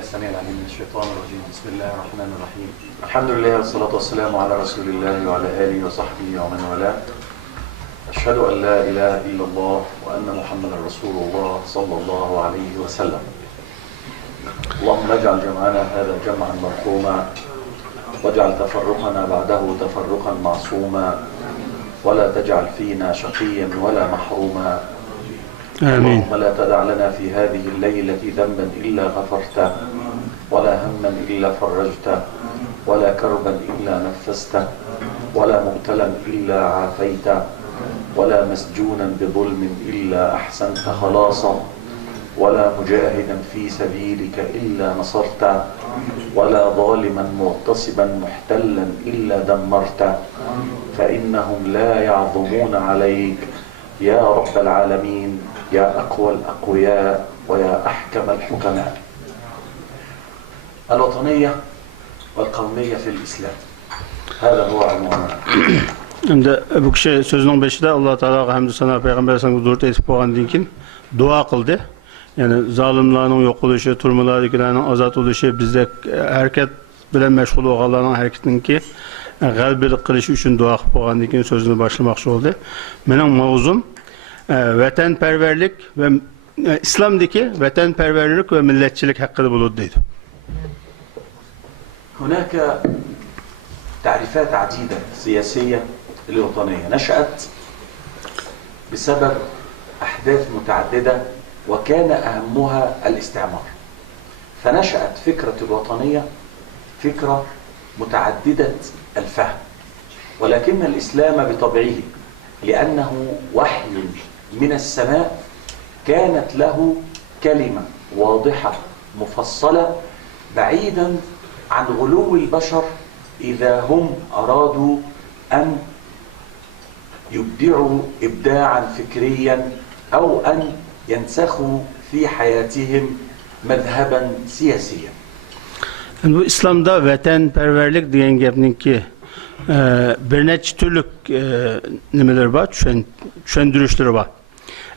السميع العليم من الشيطان الرجيم. بسم الله الرحمن الرحيم. الحمد لله والصلاة والسلام على رسول الله وعلى آله وصحبه ومن والاه. أشهد أن لا إله إلا الله وأن محمدا رسول الله صلى الله عليه وسلم. اللهم اجعل جمعنا هذا جمعا مرحوما واجعل تفرقنا بعده تفرقا معصوما ولا تجعل فينا شقيا ولا محروما. آمين. اللهم لا تدع لنا في هذه الليلة ذنبا إلا غفرته ولا هما إلا فرجته ولا كربا إلا نفسته ولا مبتلا إلا عافيته ولا مسجونا بظلم إلا أحسنت خلاصه ولا مجاهدا في سبيلك إلا نصرته ولا ظالما مغتصبا محتلا إلا دمرته فإنهم لا يعظمون عليك يا رب العالمين يا أقوى الأقوياء ويا أحكم الحكماء. الوطنية والقومية في الإسلام هذا هو عنواننا. Şimdi bu kişi sözünün başında Allah Teala'ya hamdü sana Peygamber Efendimiz huzurda etip boğandan keyin dua kıldı. Yani zalimlerin yok oluşu, turmalardakilerin azat oluşu, bizde hareket bilen meşgul olanların hareketindeki galbilik kılışı için dua kılıp boğandan keyin sözünü başlamakçı oldu. Benim mavzum vatanperverlik ve İslam'daki vatanperverlik ve milletçilik hakkında bulunduydu. هناك تعريفات عديدة سياسية للوطنية نشأت بسبب أحداث متعددة وكان أهمها الاستعمار. فنشأت فكرة الوطنية فكرة متعددة الفهم، ولكن الإسلام بطبعه لأنه وحي من السماء كانت له كلمة واضحة مفصلة بعيدا عن غلو البشر إذا هم أرادوا أن يبدعوا إبداعا فكريا أو أن ينسخوا في حياتهم مذهبا سياسيا. Bu İslam'da vatanperverlik diyen gapninki bir neçe türlük nimeler var, düşündürüşleri var.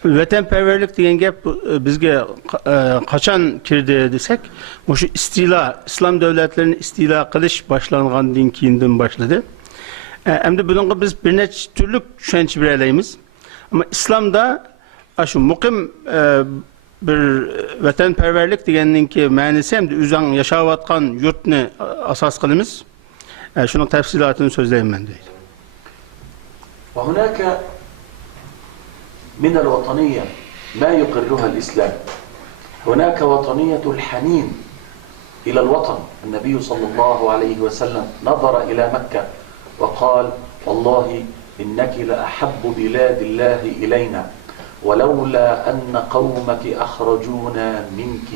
Vatanperverlik diyen gap bizge kaçan kirdi desek, bu şu istila, İslam devletlerinin istila kılış başlanğandan keyin başladı. Hem de bununla biz bir neçe türlük düşünç bireleyimiz. Ama İslam'da şu mukim bir vatanperverlik diyeninki manisi hem de üzerine yaşavatkan yurtunu asas kılımız. Şunun tefsilatını sözleyeyim ben değil. وهناك من الوطنية ما يقرها الإسلام. هناك وطنية الحنين إلى الوطن. النبي صلى الله عليه وسلم نظر إلى مكة وقال والله إنك لأحب بلاد الله إلينا ولولا أن قومك أخرجونا منك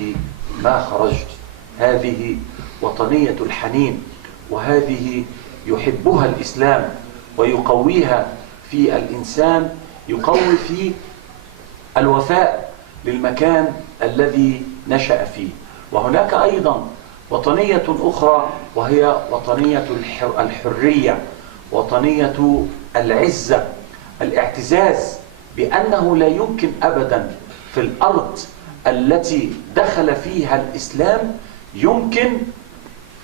ما خرجت. هذه وطنية الحنين وهذه يحبها الإسلام ويقويها في الإنسان، يقوي فيه الوفاء للمكان الذي نشأ فيه. وهناك أيضا وطنية أخرى وهي وطنية الحرية، وطنية العزة، الاعتزاز بأنه لا يمكن أبدا في الأرض التي دخل فيها الإسلام يمكن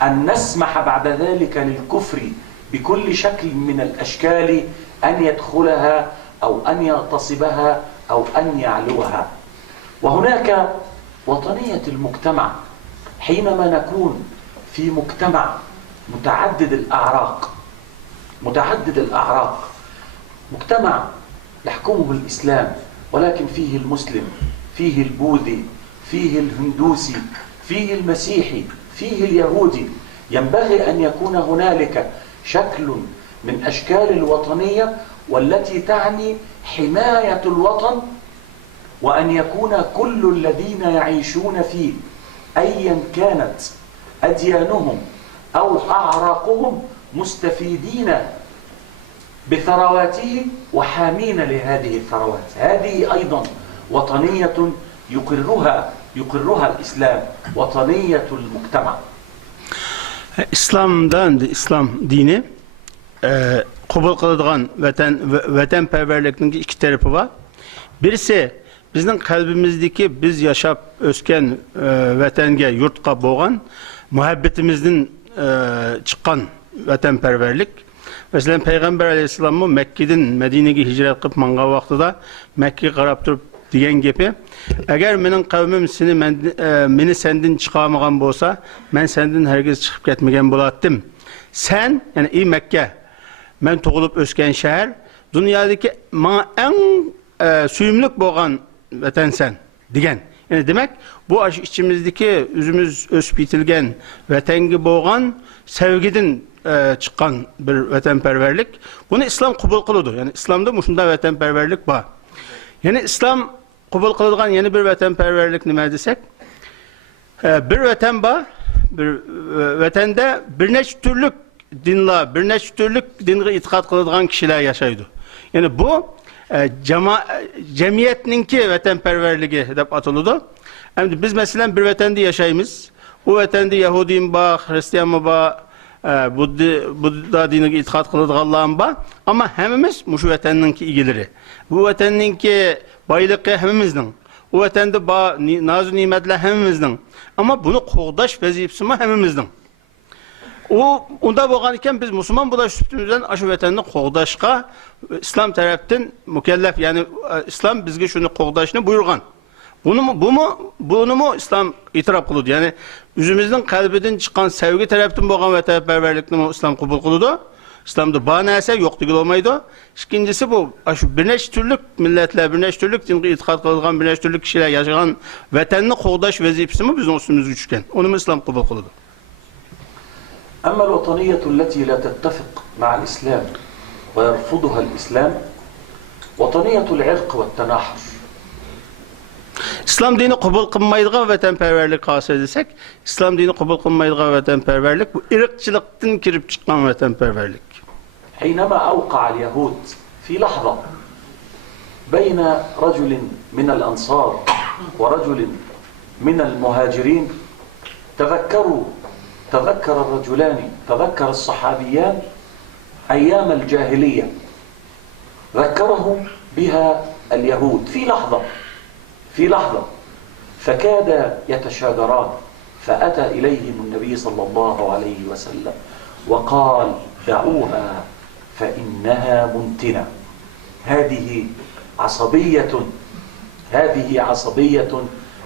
أن نسمح بعد ذلك للكفر بكل شكل من الأشكال أن يدخلها أو أن يغتصبها أو أن يعلوها. وهناك وطنية المجتمع حينما نكون في مجتمع متعدد الأعراق، مجتمع يحكمه الإسلام ولكن فيه المسلم، فيه البوذي، فيه الهندوسي، فيه المسيحي، فيه اليهودي. ينبغي أن يكون هنالك شكل من أشكال الوطنية والتي تعني حماية الوطن، وأن يكون كل الذين يعيشون فيه أيا كانت أديانهم أو أعراقهم مستفيدين بثرواته وحامين لهذه الثروات. هذه أيضا وطنية يقرها الإسلام، وطنية المجتمع. İslam dini kabul kılıdığan vatanperverlikinin iki tarafı var. Birisi bizning qalbimizdagi biz yashab o'sgan vatanga, yurtqa bo'lgan muhabbatimizdan chiqqan vatanparvarlik. Mesela Peygamber Aleyhisselam'ın Mekke'den Medine'ye hicret qilib mangan vaqtida Mekke'ye qarab turib degan gapi, agar mening qavmim meni sendan chiqarmagan bo'lsa, men sendan hargiz chiqib ketmagan bo'lardim. Sen, yani ey Mekke, men tug'ilib o'sgan shahar, dunyodagi menga eng suyumlik bo'lgan vatan sen degan. Yani demek bu içimizdeki özümüz ösüp yetilgen vatanga bo'lgan sevgiden çıkan bir vatanperverlik. Bunu İslam kabul kılıdı. Yani İslam'da muşunda vatanperverlik var. Yani İslam kabul kılıdığan yeni bir vatanperverlik ne desek? Bir vatan var. Bir vatanda bir neçe türlük dinler, bir neçe türlük dinge itikat kılıdığan kişiler yaşaydı. Yani bu cemiyetninki vatanperverliği dep atıldı. Şimdi biz mesela bir vatanda yaşayımız. Bu vatanda Yahudi mi var, Hristiyan mı var, Budda diniga itiqad qiladiganlar bor, ammo hammamiz mushu vatanninki egalari. Bu vatanninki boyligi hammamizning. U vatanda bor noz ne'matlar hammamizning. Ammo buni qo'g'dash vazifasi hammamizning. Unda bo'lgan ekan biz musulmon bo'lish üstümüzden shu vatanni qo'g'dashga islom tarafdan mukallaf, ya'ni islom bizga shuni qo'g'dashni buyurgan. Bunu mu İslam itiraf kılıdı? Yani yüzümüzden kalbiden çıkan sevgi tarafından bo'lgan vatanperverlikni İslam kabul kılıdı. İslam'da bana ise yok değil olmaydı. İkincisi bu, şu bir neçe türlük milletler, bir neçe türlük dinge itikat kılıdığan bir neçe türlük kişiler yaşayan vatanını qo'g'dash vazifesi mi bizim üstümüzde düşken? Onu mu İslam kabul kılıdı? أما الوطنية التي لا تتفق مع الإسلام ويرفضها الإسلام وطنية العرق والتناحر. İslam dini kabul kılmaydığı vatanperverlik hasıl etsek, İslam dini kabul kılmaydığı vatanperverlik bu ırkçılıktan kirip çıkan vatanperverlik. حينما أوقع اليهود في لحظة بين رجل من الأنصار ورجل من المهاجرين تذكر الرجلان، تذكر الصحابيان أيام الجاهلية، ذكرهم بها اليهود في لحظة فكاد يتشاجران، فأتى إليهم النبي صلى الله عليه وسلم وقال دعوها فإنها منتنة. هذه عصبية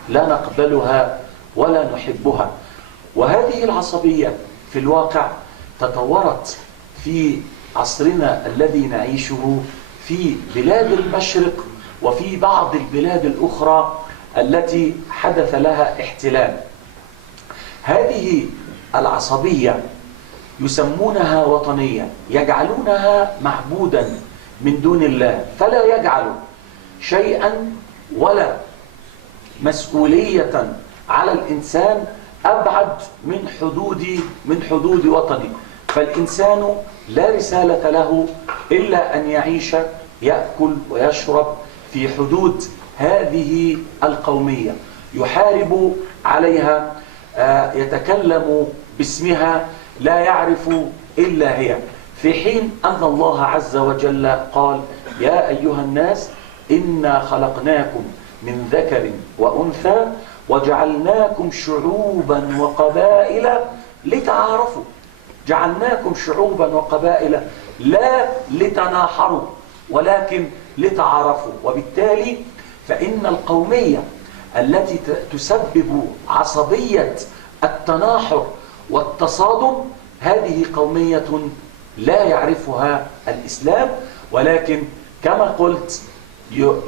لا نقبلها ولا نحبها. وهذه العصبية في الواقع تطورت في عصرنا الذي نعيشه في بلاد المشرق وفي بعض البلاد الأخرى التي حدث لها احتلال. هذه العصبية يسمونها وطنية، يجعلونها معبودا من دون الله، فلا يجعلوا شيئا ولا مسؤولية على الإنسان أبعد من حدود وطنه. فالإنسان لا رسالة له إلا أن يعيش، يأكل ويشرب في حدود هذه القومية، يحارب عليها، يتكلم باسمها، لا يعرف إلا هي، في حين أن الله عز وجل قال يا أيها الناس إنا خلقناكم من ذكر وأنثى وجعلناكم شعوبا وقبائل لتعارفوا. جعلناكم شعوبا وقبائل لا لتناحروا ولكن لتعارفوا. وبالتالي فإن القومية التي تسبب عصبية التناحر والتصادم هذه قومية لا يعرفها الإسلام، ولكن كما قلت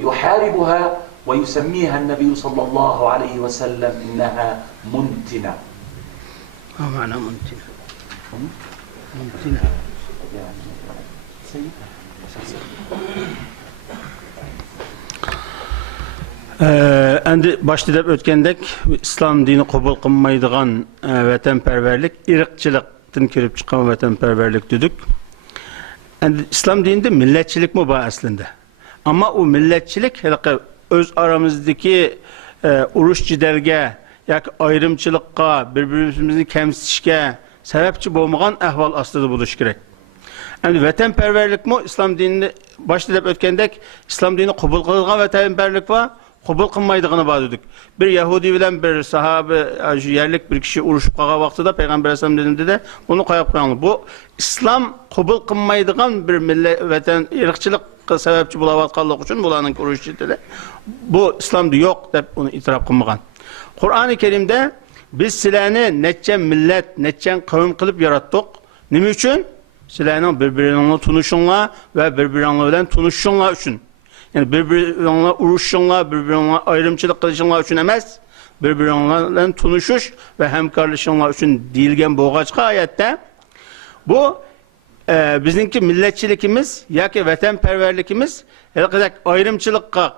يحاربها ويسميها النبي صلى الله عليه وسلم إنها منتنة. ما معنى منتنة؟ منتنة يعني سيدة. Endi başta deb ötkendek İslam dini kabul kılmaydigan vatanperverlik, irqçılıktan kirip çıkan vatanperverlik dedik. Endi İslam dininde milletçilik mi var aslında? Ama o milletçilik öz aramızdaki uruş ciderge, yoki ayrımçılıkka, birbirimizni kemsitishga sebepçi bo'lmagan ahval aslida bo'lishi kerak. Endi vatanperverlik mi İslam dinini başta deb ötkendek İslam dini kabul kılgan vatanperverlik var. kubul kılmaydıgını var dedik. Bir Yahudi bilen bir sahabe yerlik bir kişi uruşup kalan vaxtıda Peygamber Aleyhisselam dediğinde de bunu koyup koyalım. Bu İslam kubul kılmaydıgan bir millet vatan ırkçılık sebepçi bulavatkallık için bulanın uruşu dedi. Bu İslam'da yok deyip onu itiraf kılmagan. Kur'an-ı Kerim'de biz silahını netçen millet, netçen kavim kılıp yarattık. Ne için? Silahının birbirine tunuşunla ve birbirine bilen tunuşunla için. Yani birbirine uruşunla, birbirine ayrımçılık kılışınla için emez. Birbirine tunuşuş ve hemkarlışınla için değilgen bu ağaçka ayette. Bu bizimki milletçilikimiz, ya ki vatanperverlikimiz, ayrımçılıkka,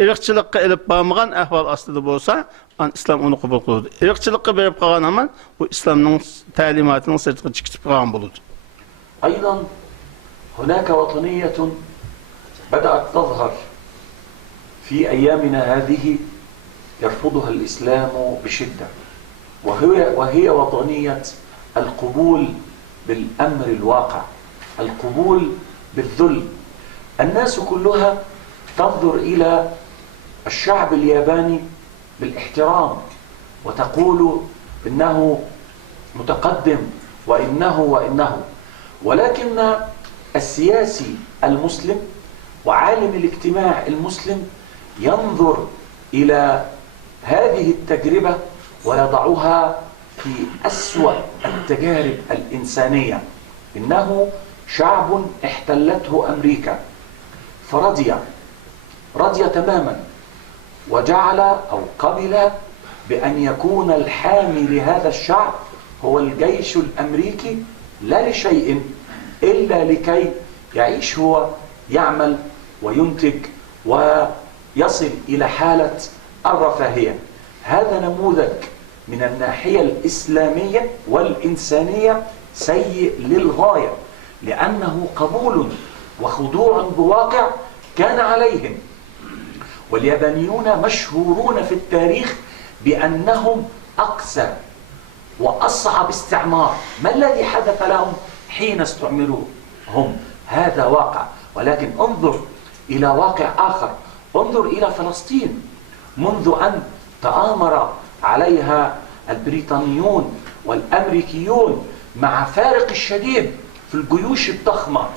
ırkçılıkka elip bağımıgan ahval aslıda olsa, İslam onu kabul kılırdı. Irkçılıkka verip kalan ama bu İslam'ın talimatının sırtına çıkıp kalan bulurdu. أيضا هناك وطنية بدأت تظهر في أيامنا هذه يرفضها الإسلام بشدة وهي وطنية القبول بالأمر الواقع، القبول بالذل. الناس كلها تنظر إلى الشعب الياباني بالاحترام وتقول إنه متقدم وإنه ولكن السياسي المسلم وعالم الاجتماع المسلم ينظر إلى هذه التجربة ويضعها في أسوأ التجارب الإنسانية. إنه شعب احتلته أمريكا فرضي تماما وجعل أو قبل بأن يكون الحامي لهذا الشعب هو الجيش الأمريكي لا لشيء إلا لكي يعيش هو يعمل وينتج ويصل إلى حالة الرفاهية. هذا نموذج من الناحية الإسلامية والإنسانية سيء للغاية لأنه قبول وخضوع بواقع كان عليهم. واليابانيون مشهورون في التاريخ بأنهم أقسى وأصعب استعمار. ما الذي حدث لهم حين استعمروا هم؟ هذا واقع. ولكن انظر إلى واقع آخر، انظر إلى فلسطين منذ أن تآمر عليها البريطانيون والأمريكيون مع فارق الشديد في الجيوش الضخمة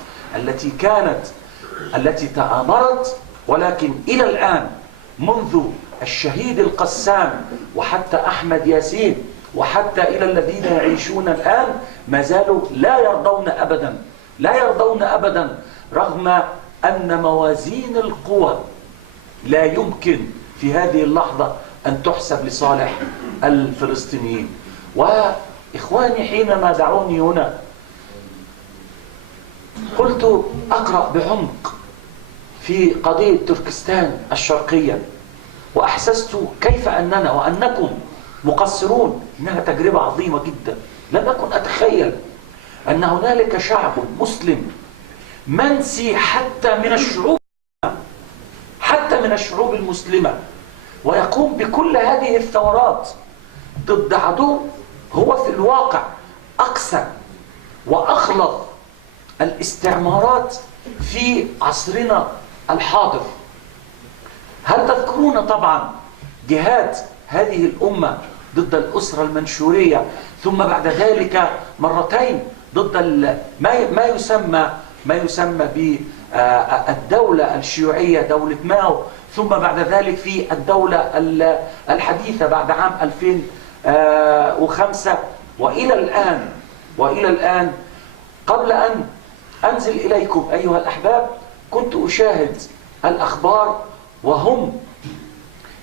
التي تآمرت، ولكن إلى الآن منذ الشهيد القسام وحتى أحمد ياسين وحتى إلى الذين يعيشون الآن ما زالوا لا يرضون أبدا رغم أن موازين القوى لا يمكن في هذه اللحظة أن تحسب لصالح الفلسطينيين. وإخواني حينما دعوني هنا قلت أقرأ بعمق في قضية تركستان الشرقية وأحسست كيف أننا وأنكم مقصرون. إنها تجربة عظيمة جدا. لم أكن أتخيل أن هنالك شعب مسلم منسي حتى من الشعوب المسلمة ويقوم بكل هذه الثورات ضد عدو هو في الواقع أقسى وأخلظ الاستعمارات في عصرنا الحاضر. هل تذكرون طبعا جهاد هذه الأمة ضد الأسرة المنشورية، ثم بعد ذلك مرتين ضد ما يسمى بالدولة الشيوعية دولة ماو، ثم بعد ذلك في الدولة الحديثة بعد عام 2005 وإلى الآن. قبل أن أنزل إليكم أيها الأحباب كنت أشاهد الأخبار وهم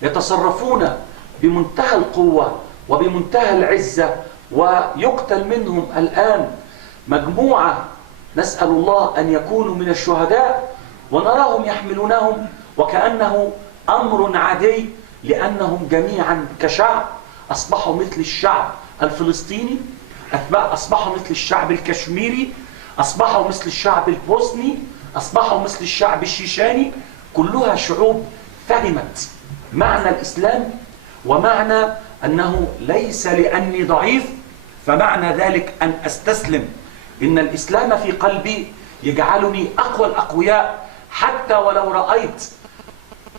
يتصرفون بمنتهى القوة وبمنتهى العزة ويقتل منهم الآن مجموعة نسأل الله أن يكونوا من الشهداء ونراهم يحملونهم وكأنه أمر عادي لأنهم جميعا كشعب أصبحوا مثل الشعب الفلسطيني، أصبحوا مثل الشعب الكشميري، أصبحوا مثل الشعب البوسني، أصبحوا مثل الشعب الشيشاني. كلها شعوب فهمت معنى الإسلام ومعنى أنه ليس لأني ضعيف فمعنى ذلك أن أستسلم. إن الإسلام في قلبي يجعلني أقوى الأقوياء حتى ولو رأيت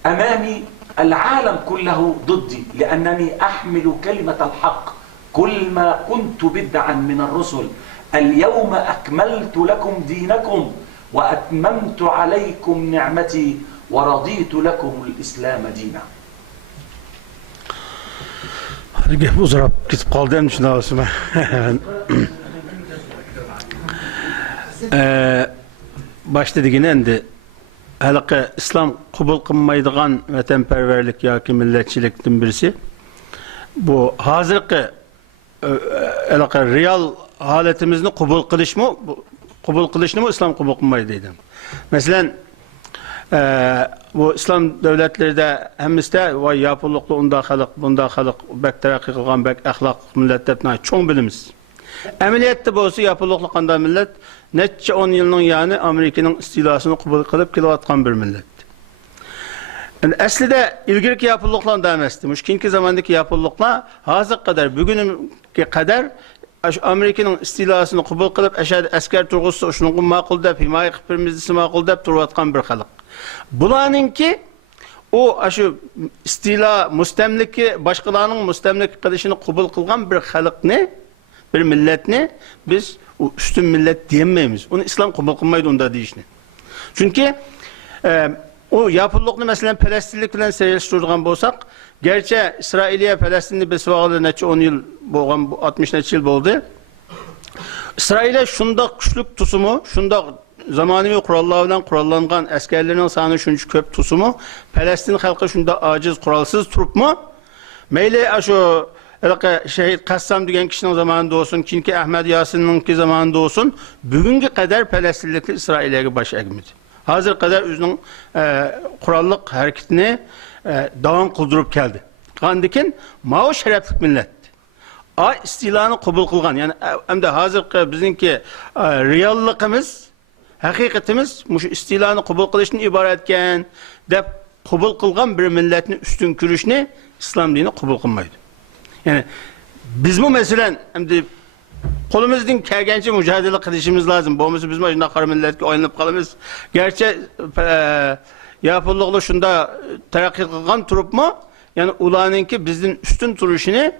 أمامي العالم كله ضدي لأنني أحمل كلمة الحق. كل ما كنت بدعا من الرسل اليوم أكملت لكم دينكم وأتممت عليكم نعمتي ورضيت لكم الإسلام دينا. Gep uzarıp gitip kaldı hem şuna olsun. Başta digine endi halka İslam kabul kılmaydıgan vatanperverlik yoki milletçilikten birisi. Bu hazırki real haletimizni kabul kılışını mı İslam kabul kılmaydı dedim. Mesela bu İslam devletleri de hemiste vay yapılıklı unda halık bunda halık bek terakki kılgan bek ahlak millet depna çoğun bilimiz. Emniyette bolsa yapılıklı kanda millet neçe 10 yılının yani Amerika'nın istilasını kabul kılıp kilovatkan bir millet. Yani aslında ilgili yapılıkla da emesti. Müşkinki zamandaki yapılıkla hazır kadar bugünki kadar Amerika'nın istilasını kabul kılıp asker turgusu şunun makul dep himaye kıpırmızlısı makul dep turvatkan bir halık. Bulanınki o aşı istila mustemliki başkalarının mustemlik kılışını kabul kılgan bir halık ne? Bir millet ne? Biz o üstün millet diyemeyiz. Onu İslam kabul kılmaydı onda deyişini. Çünkü o yapılılıklı mesela Palestinlik bilen seyirleştirdiğin bolsak, gerçi İsrailiye Palestinli bir sıvağılı neçe 10 yıl bolgan 60 neçe yıl boldu. İsrail'e şunda güçlük tusumu, şunda zamanıvi kurallarla kurallangan askerlerinin sanı şunca köp tusumu, Palestin halkı şunda aciz kuralsız turup mu? Meyli aşo şehit Kassam diyen kişinin zamanında olsun, çünkü Ahmet Yasin'inki zamanında olsun, bugünkü kadar Palestinlikli İsrail'e baş egmedi. Hazır kadar özünün kurallık hareketini devam kıldırıp geldi. Kandikin mao şereflik millet. İstilanı kabul kılgan. Yani hem de hazır bizimki reallıkımız, hakikatimiz istilanı kabul kılışını ibaretken de kabul kılgan bir milletin üstün kürüşünü İslam dini kabul kılmaydı. Yani biz bu meselen hem de kolumuzdan kelgençe mücadele kılışımız lazım. Bu bizim başında kara milletki oynayıp kalımız. Gerçi yapıllıklı şunda terakki kılgan turup mu? Yani ulanınki bizden üstün turuşunu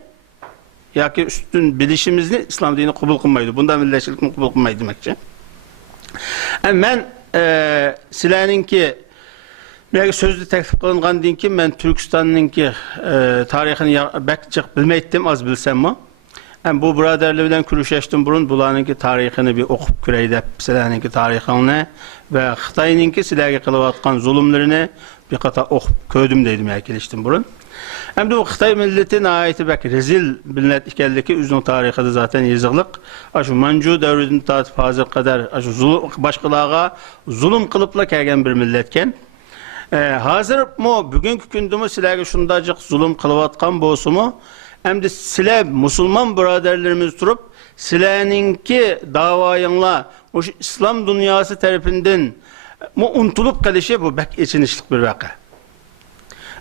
ya ki üstün bilişimizni İslam dini kabul kılmaydı. Bunda milletçilikini kabul kılmaydı demekçe. Yani ben silaninki sözlü teklif kılıngan dinki ben Türkistan'ınki tarihini bekçik bilmeydim az bilsem mi? Yani bu braderle bilen kürüşeştim burun bulanınki tarihini bir okup küreydep silaninki tarihini ve Xitayninki silerge kılıvatkan zulümlerini bir kata okup köydüm deydim ya kiliştim burun. Hem de bu Xitay milletine ait bek rezil millet ikelliki üzün tarihi de zaten yazıqlık. Aşı Mancu devrinin tatif hazır kadar aşı başkalarına zulüm kılıpla kelgen bir milletken. Hazır mı bugünkü gündümü silerge şundacık zulüm kılıvatkan bolsu mu? Hem de sile Müslüman braderlerimiz durup sileninki davayınla o İslam dünyası tarafından untulup kalışı bu bek içinişlik bir vaka.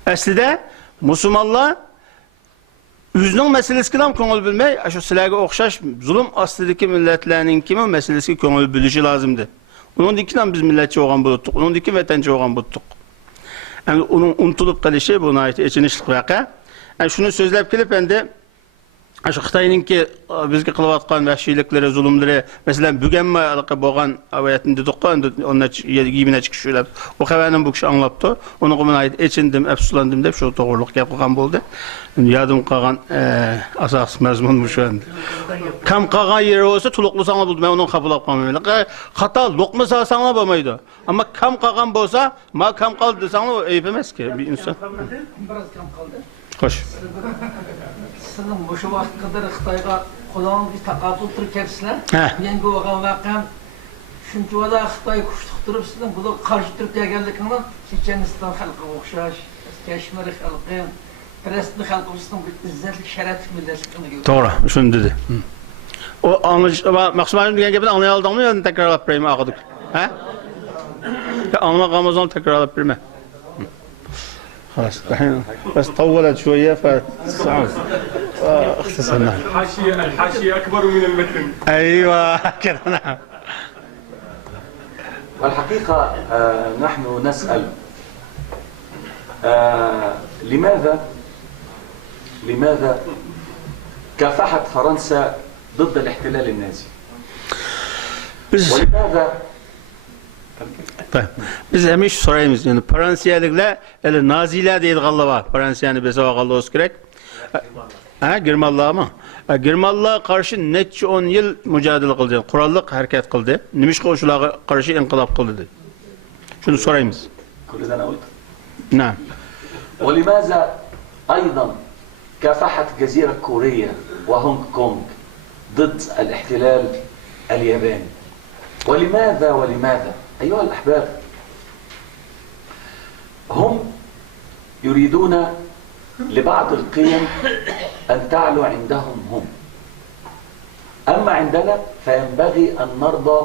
Aslında Müslümanlar üzünün meselesi kilam köngül bilmey, şu silerge okşaş zulüm aslındaki milletlerinin kimi meselesi köngül bilişi lazımdı. Onun dikinden biz milletçi olan buluttuk, onun diki vatançı olan buluttuk. Yani onun untulup kalışı buna ait içinişlik vaka. Yani şunu sözlep kelip endi şu Xitayninki bizge kılıvatkan vahşilikleri, zulümleri mesela bügenme alaka boğan avayetini dedik ki onlar giyimine çıkışıyorlar. O havanın bu kişi anlattı. Onu buna ait içindim, efsulandım deyip şu doğruluk yapılgan oldu. Yadım kalan asas mezmun şu anda. Kam kalan yeri olsa tuluklu sana buldum. Ben onun kabul yapmam. Hata lokma sana bulmaydı. Ama kam kalan bolsa, ma kam kaldı sana eyip emez ki bir insan. Biraz kam kaldı. Hoş. Sizin bu şu vakit kadar Xitayga qo'lon bir taqobil turib kelibsizlar. Men bu bo'lgan vaqam shuncha vada Xitoy kuchliq turibsizlar. Bular qarshi turib kelganligini Checheniston xalqiga o'xshash, Kashmir xalqi, Palestin xalqimizning bir izzatli sharafli millatligini. To'g'ri, shuni dedi. O anlash maqsadim degan gapni anlay oldingmi yoki takrorlab beraymi aqdik? Ha? Anlaganimizdan takrorlab berma. خلاص بس طولت شويه فصعب اختصرنا. الحاشيه اكبر من المتن. ايوه كده نعم. والحقيقة نحن نسأل لماذا كافحت فرنسا ضد الاحتلال النازي؟ ولماذا biz hemiş sorayımız yani Fransiyeliler ele Naziler değil galiba Fransiyani bize gallos gerek. Ha Germanlar mı? Germanlar karşı neçe 10 yıl mücadele kıldı. Kurallık hareket kıldı. Nimiş koşullara karşı inkılap kıldı. Şunu sorayımız. نعم. ولماذا أيضا كافحت جزيرة كوريا وهونغ كونغ ضد الاحتلال الياباني؟ ولماذا أيها الأحباب هم يريدون لبعض القيم أن تعلو عندهم هم، أما عندنا فينبغي أن نرضى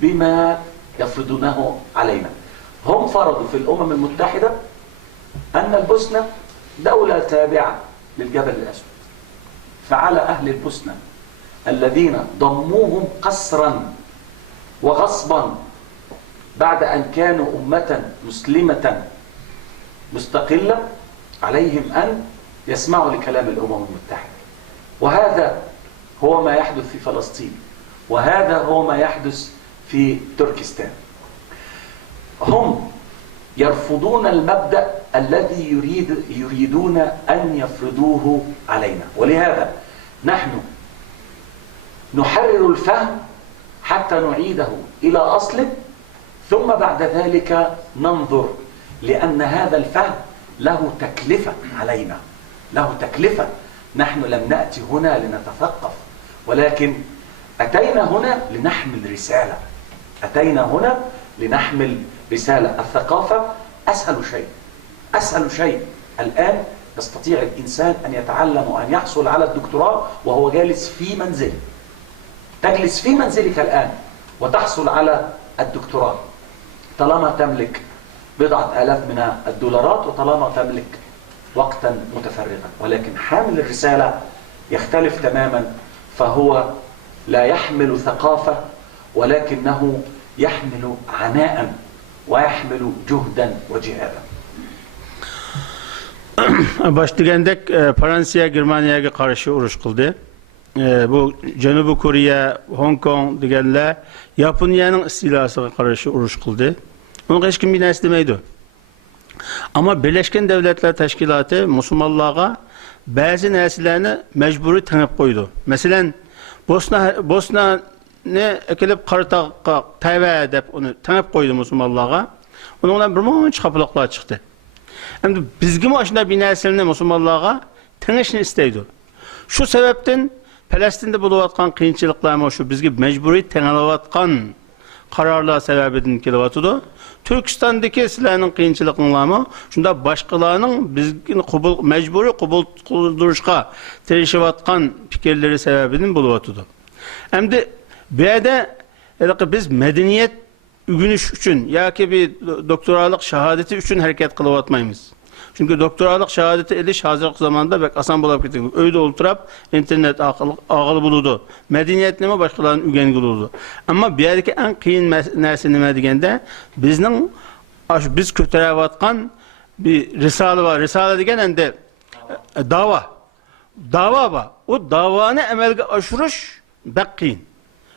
بما يفرضونه علينا. هم فرضوا في الأمم المتحدة أن البوسنة دولة تابعة للجبل الأسود، فعلى أهل البوسنة الذين ضموهم قسرا وغصبا بعد أن كانوا أمة مسلمة مستقلة عليهم أن يسمعوا لكلام الأمم المتحدة. وهذا هو ما يحدث في فلسطين، وهذا هو ما يحدث في تركستان. هم يرفضون المبدأ الذي يريدون أن يفرضوه علينا، ولهذا نحن نحرر الفهم حتى نعيده إلى أصله، ثم بعد ذلك ننظر، لأن هذا الفهم له تكلفة علينا، له تكلفة. نحن لم نأتي هنا لنتثقف، ولكن أتينا هنا لنحمل رسالة، أتينا هنا لنحمل رسالة. الثقافة أسهل شيء الآن يستطيع الإنسان أن يتعلم وأن يحصل على الدكتوراه وهو جالس في منزله. تجلس في منزلك الآن وتحصل على الدكتوراه طالما تملك بضعة آلاف من الدولارات وطالما تملك وقتا متفرغا. ولكن حامل الرسالة يختلف تماما، فهو لا يحمل ثقافة ولكنه يحمل عناء ويحمل جهدا وجهادا. Başlayandak Fransa Germaniyaga karşı uruş kıldı. Bu Janubi Koreya, Hong Kong deganlar Yaponiyaning istilosiga qarshi urush qildi. Uni hech kim binas demaydi. Ammo Birlashgan Davlatlar Tashkiloti musulmonlarga ba'zi narsalarni majburiy tanib qo'ydi. Masalan, Bosnani kelib Qaratog'ga tayva deb uni tanib qo'ydi musulmonlarga. Uning bilan bir muncha xafaliklar chiqdi. Endi bizga mana shunday bir narsani musulmonlarga tanishni istaydi. Shu sababdan Falastin'de buluvatkan qiyinchiliklar şu bizge mecburi tengalavatkan kararlar sebebinden kelavatdı. Türkistan'daki sizlerinin qiyinchiliklarımı şunda başkalarının bizge mecburi qabul qildırışqa tirişivatkan fikirleri sebebinden buluvatdı. Hem de bu yerda biz medeniyet ügünüş üçün yoki bir doktoralık şahadeti üçün hareket qılıvatmaymiz. Çünkü doktoralık şahadeti eliş hazırlık zamanında bek asan bulup gittik. Öyle oturap internet ağıl buludu. Medeniyet neme başkalarının ügen buludu. Ama bir yerdeki en kıyın nersi neme degende biz kötürevatkan bir risale var. Risale degen de dava. Dava var. O davanı emelge aşırış bek kıyın.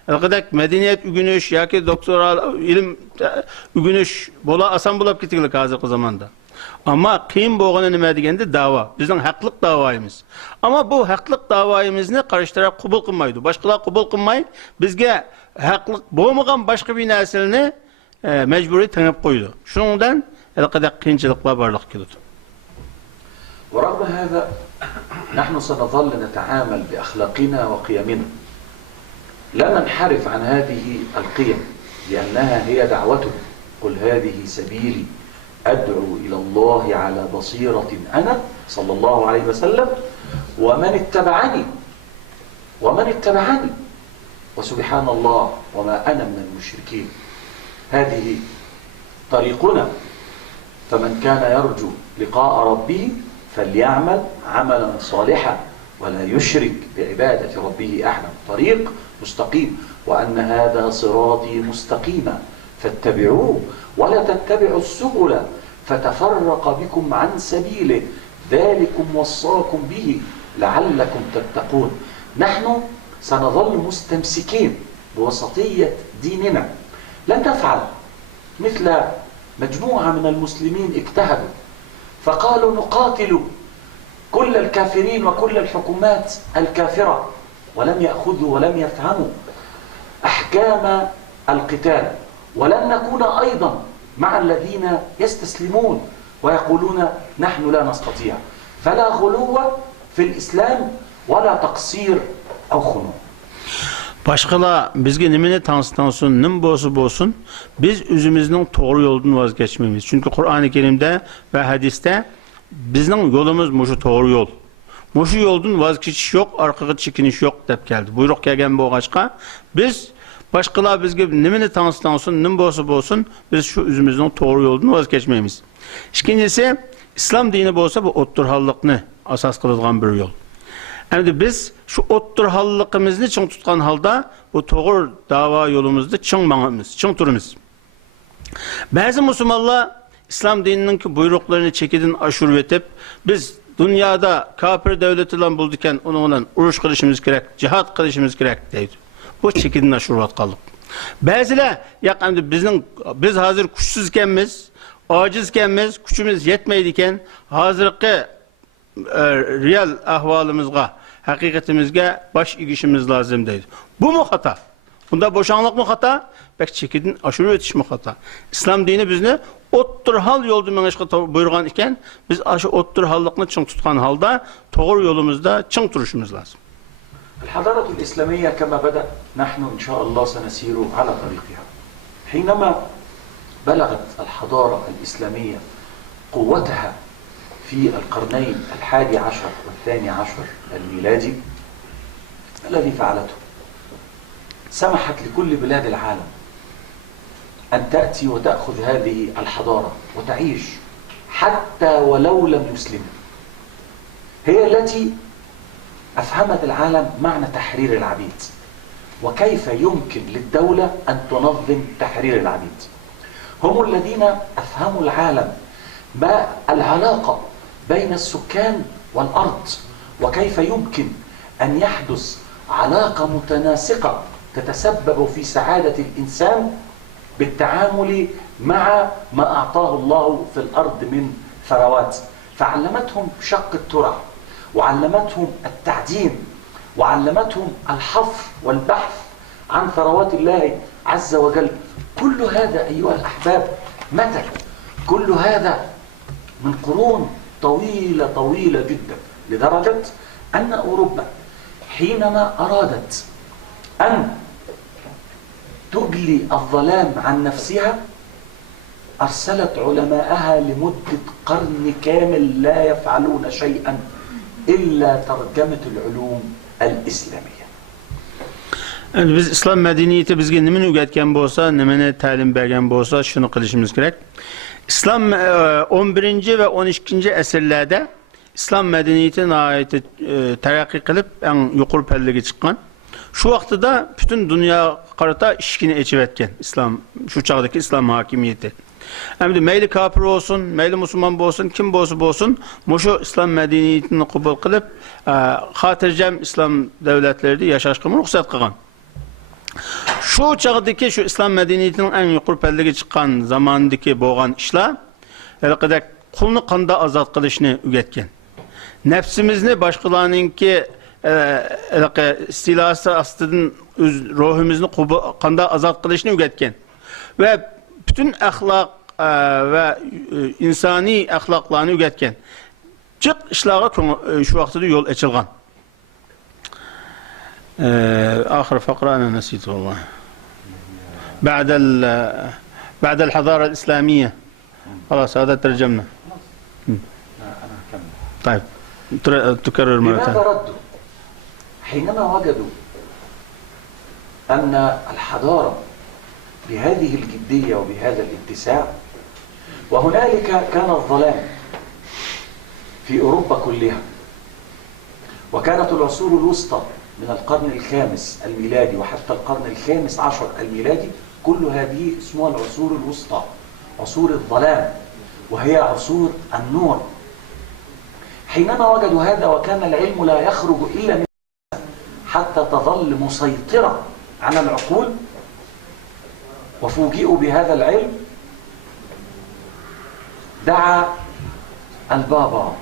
Elbette medeniyet ügünüş ya ki doktoral ilim ügünüş bola asan bulup gittik hazırlık zamanda. Ama kıyım boğanı nime degende dava. Bizden haklık davayımız. Ama bu haklık davayımızı karşı taraf kubul kılmaydı. Başkalar kubul kılmayı bizge haklık boğmagan başka bir nesilini mecburi tanıp koydu. Şundan elbette kıyınçılıklar varlık kıldı. ورغم هذا نحن سنظل نتعامل بأخلاقنا وقيمنا لا ننحرف عن هذه القيم لأنها هي دعوته قل هذه سبيلي أدعو إلى الله على بصيرة أنا صلى الله عليه وسلم ومن اتبعني وسبحان الله وما أنا من المشركين. هذه طريقنا، فمن كان يرجو لقاء ربه فليعمل عملا صالحا ولا يشرك بعبادة ربه أحدا. طريق مستقيم، وأن هذا صراطي مستقيما فاتبعوه ولا تتبعوا السبل فتفرق بكم عن سبيله ذلكم وصاكم به لعلكم تتقون. نحن سنظل مستمسكين بوسطية ديننا، لن تفعل مثل مجموعة من المسلمين اجتهدوا فقالوا نقاتل كل الكافرين وكل الحكومات الكافرة، ولم يأخذوا ولم يفهموا أحكام القتال. ولن نكون أيضا مع الذين يستسلمون ويقولون نحن لا نستطيع. فلا غلو في الإسلام ولا تقصير أو خنوع. Başkalar bizge nimeni tanısın, nim bolsun, biz özümüzün doğru yoldan vazgeçmemiz. Çünkü Kur'an-ı Kerim'de ve hadiste bizning yolumuz muşu doğru yol. Muşu yoldan vazgeçiş yok, arkaga çekiniş yok dep geldi. Buyruk kelgen boğaçka biz başkalar bizge nimeni tanısın, nim bolsun, biz şu özümüzün doğru yoldan vazgeçmemiz. İkincisi, İslam dini bolsa bu otturhallıkni asas kılıngan bir yol. Endi biz şu otturhallıkımızı çıng tutkan halda bu doğru dava yolumuzda çıng mağımız, çıng turumuz. Bazı Müslümanlar İslam dininin ki buyruklarını çekidin aşur etip biz dünyada kafir devletiyle buldukken onunla uruş kılışımız gerek, cihat kılışımız gerek deydi. Bu çekidin aşur vatkalık. Bazılar ya biz hazır kuşsuzkenmiz, acizkenmiz, gücümüz yetmeydiken hazırki real ahvalımızga, hakikatimizge baş igişimiz lazım deydi. Bu mu hata? Bunda boşanlık mı hata? Pek çekidin aşırı ötüş mü hata? İslam dini bizni otturhal yolda meşgul buyurgan iken biz aşı otturhallıkını çıng tutkan halda doğru yolumuzda çıng turuşumuz lazım. الحضارة الإسلامية كما بدأ نحن إن شاء الله سنسير على طريقها. حينما بلغت الحضارة الإسلامية قوتها في القرنين 11 و12 الميلادي، الذي فعلته سمحت لكل بلاد العالم أن تأتي وتأخذ هذه الحضارة وتعيش حتى ولو لم يسلموا. هي التي أفهمت العالم معنى تحرير العبيد وكيف يمكن للدولة أن تنظم تحرير العبيد. هم الذين أفهموا العالم ما العلاقة بين السكان والأرض وكيف يمكن أن يحدث علاقة متناسقة تتسبب في سعادة الإنسان بالتعامل مع ما أعطاه الله في الأرض من ثروات. فعلمتهم شق الترع وعلمتهم التعدين وعلمتهم الحفر والبحث عن ثروات الله عز وجل. كل هذا أيها الأحباب متى؟ كل هذا من قرون طويلة جدا، لدرجة أن أوروبا حينما أرادت أن تجلي الظلام عن نفسها أرسلت علماءها لمدة قرن كامل لا يفعلون شيئا إلا ترجمة العلوم الإسلامية. Biz İslam medeniyeti bizge nimeni ügetken bolsa, nimeni talim bergen bolsa şunu kılışımız gerek. İslam 11. ve 12. esirlerde İslam medeniyetine ait terakki kılıp en yukarı perdege çıkan. Şu vakti da bütün dünya karata işkini eçivetken İslam, şu çağdaki İslam hakimiyeti. Hem meyli kafir olsun, meyli Müslüman olsun, kim olsun, şu İslam medeniyetini kabul kılıp hatircem İslam devletleri de yaşaşkımı ruhsat kılgan. Şu çağdaki şu İslam medeniyetinin en yukarı perdege çıkan zamandaki boğan işler kulunu kanda azat kılışını ügetken. Nefsimizni başkalarınınki istilası astının ruhumuzun kanda azat kılışını ügetken. Ve bütün ahlak ve insani ahlaklarını ügetken. Çık işlara şu vakti yol açılgan. آخر فقرة أنا نسيت والله. بعد الحضارة الإسلامية خلاص هذا ترجمنا. طيب تكرر مرة ثانية. لماذا ردوا؟ حينما وجدوا أن الحضارة بهذه الجدية وبهذا الاتساع وهنالك كان الظلام في أوروبا كلها، وكانت العصور الوسطى من القرن الخامس الميلادي وحتى القرن ال15 الميلادي، كل هذه اسمها العصور الوسطى، عصور الظلام. وهي عصور النور. حينما وجدوا هذا وكان العلم لا يخرج إلا من حتى تظل مسيطرة على العقول، وفوجئوا بهذا العلم، دعا البابا،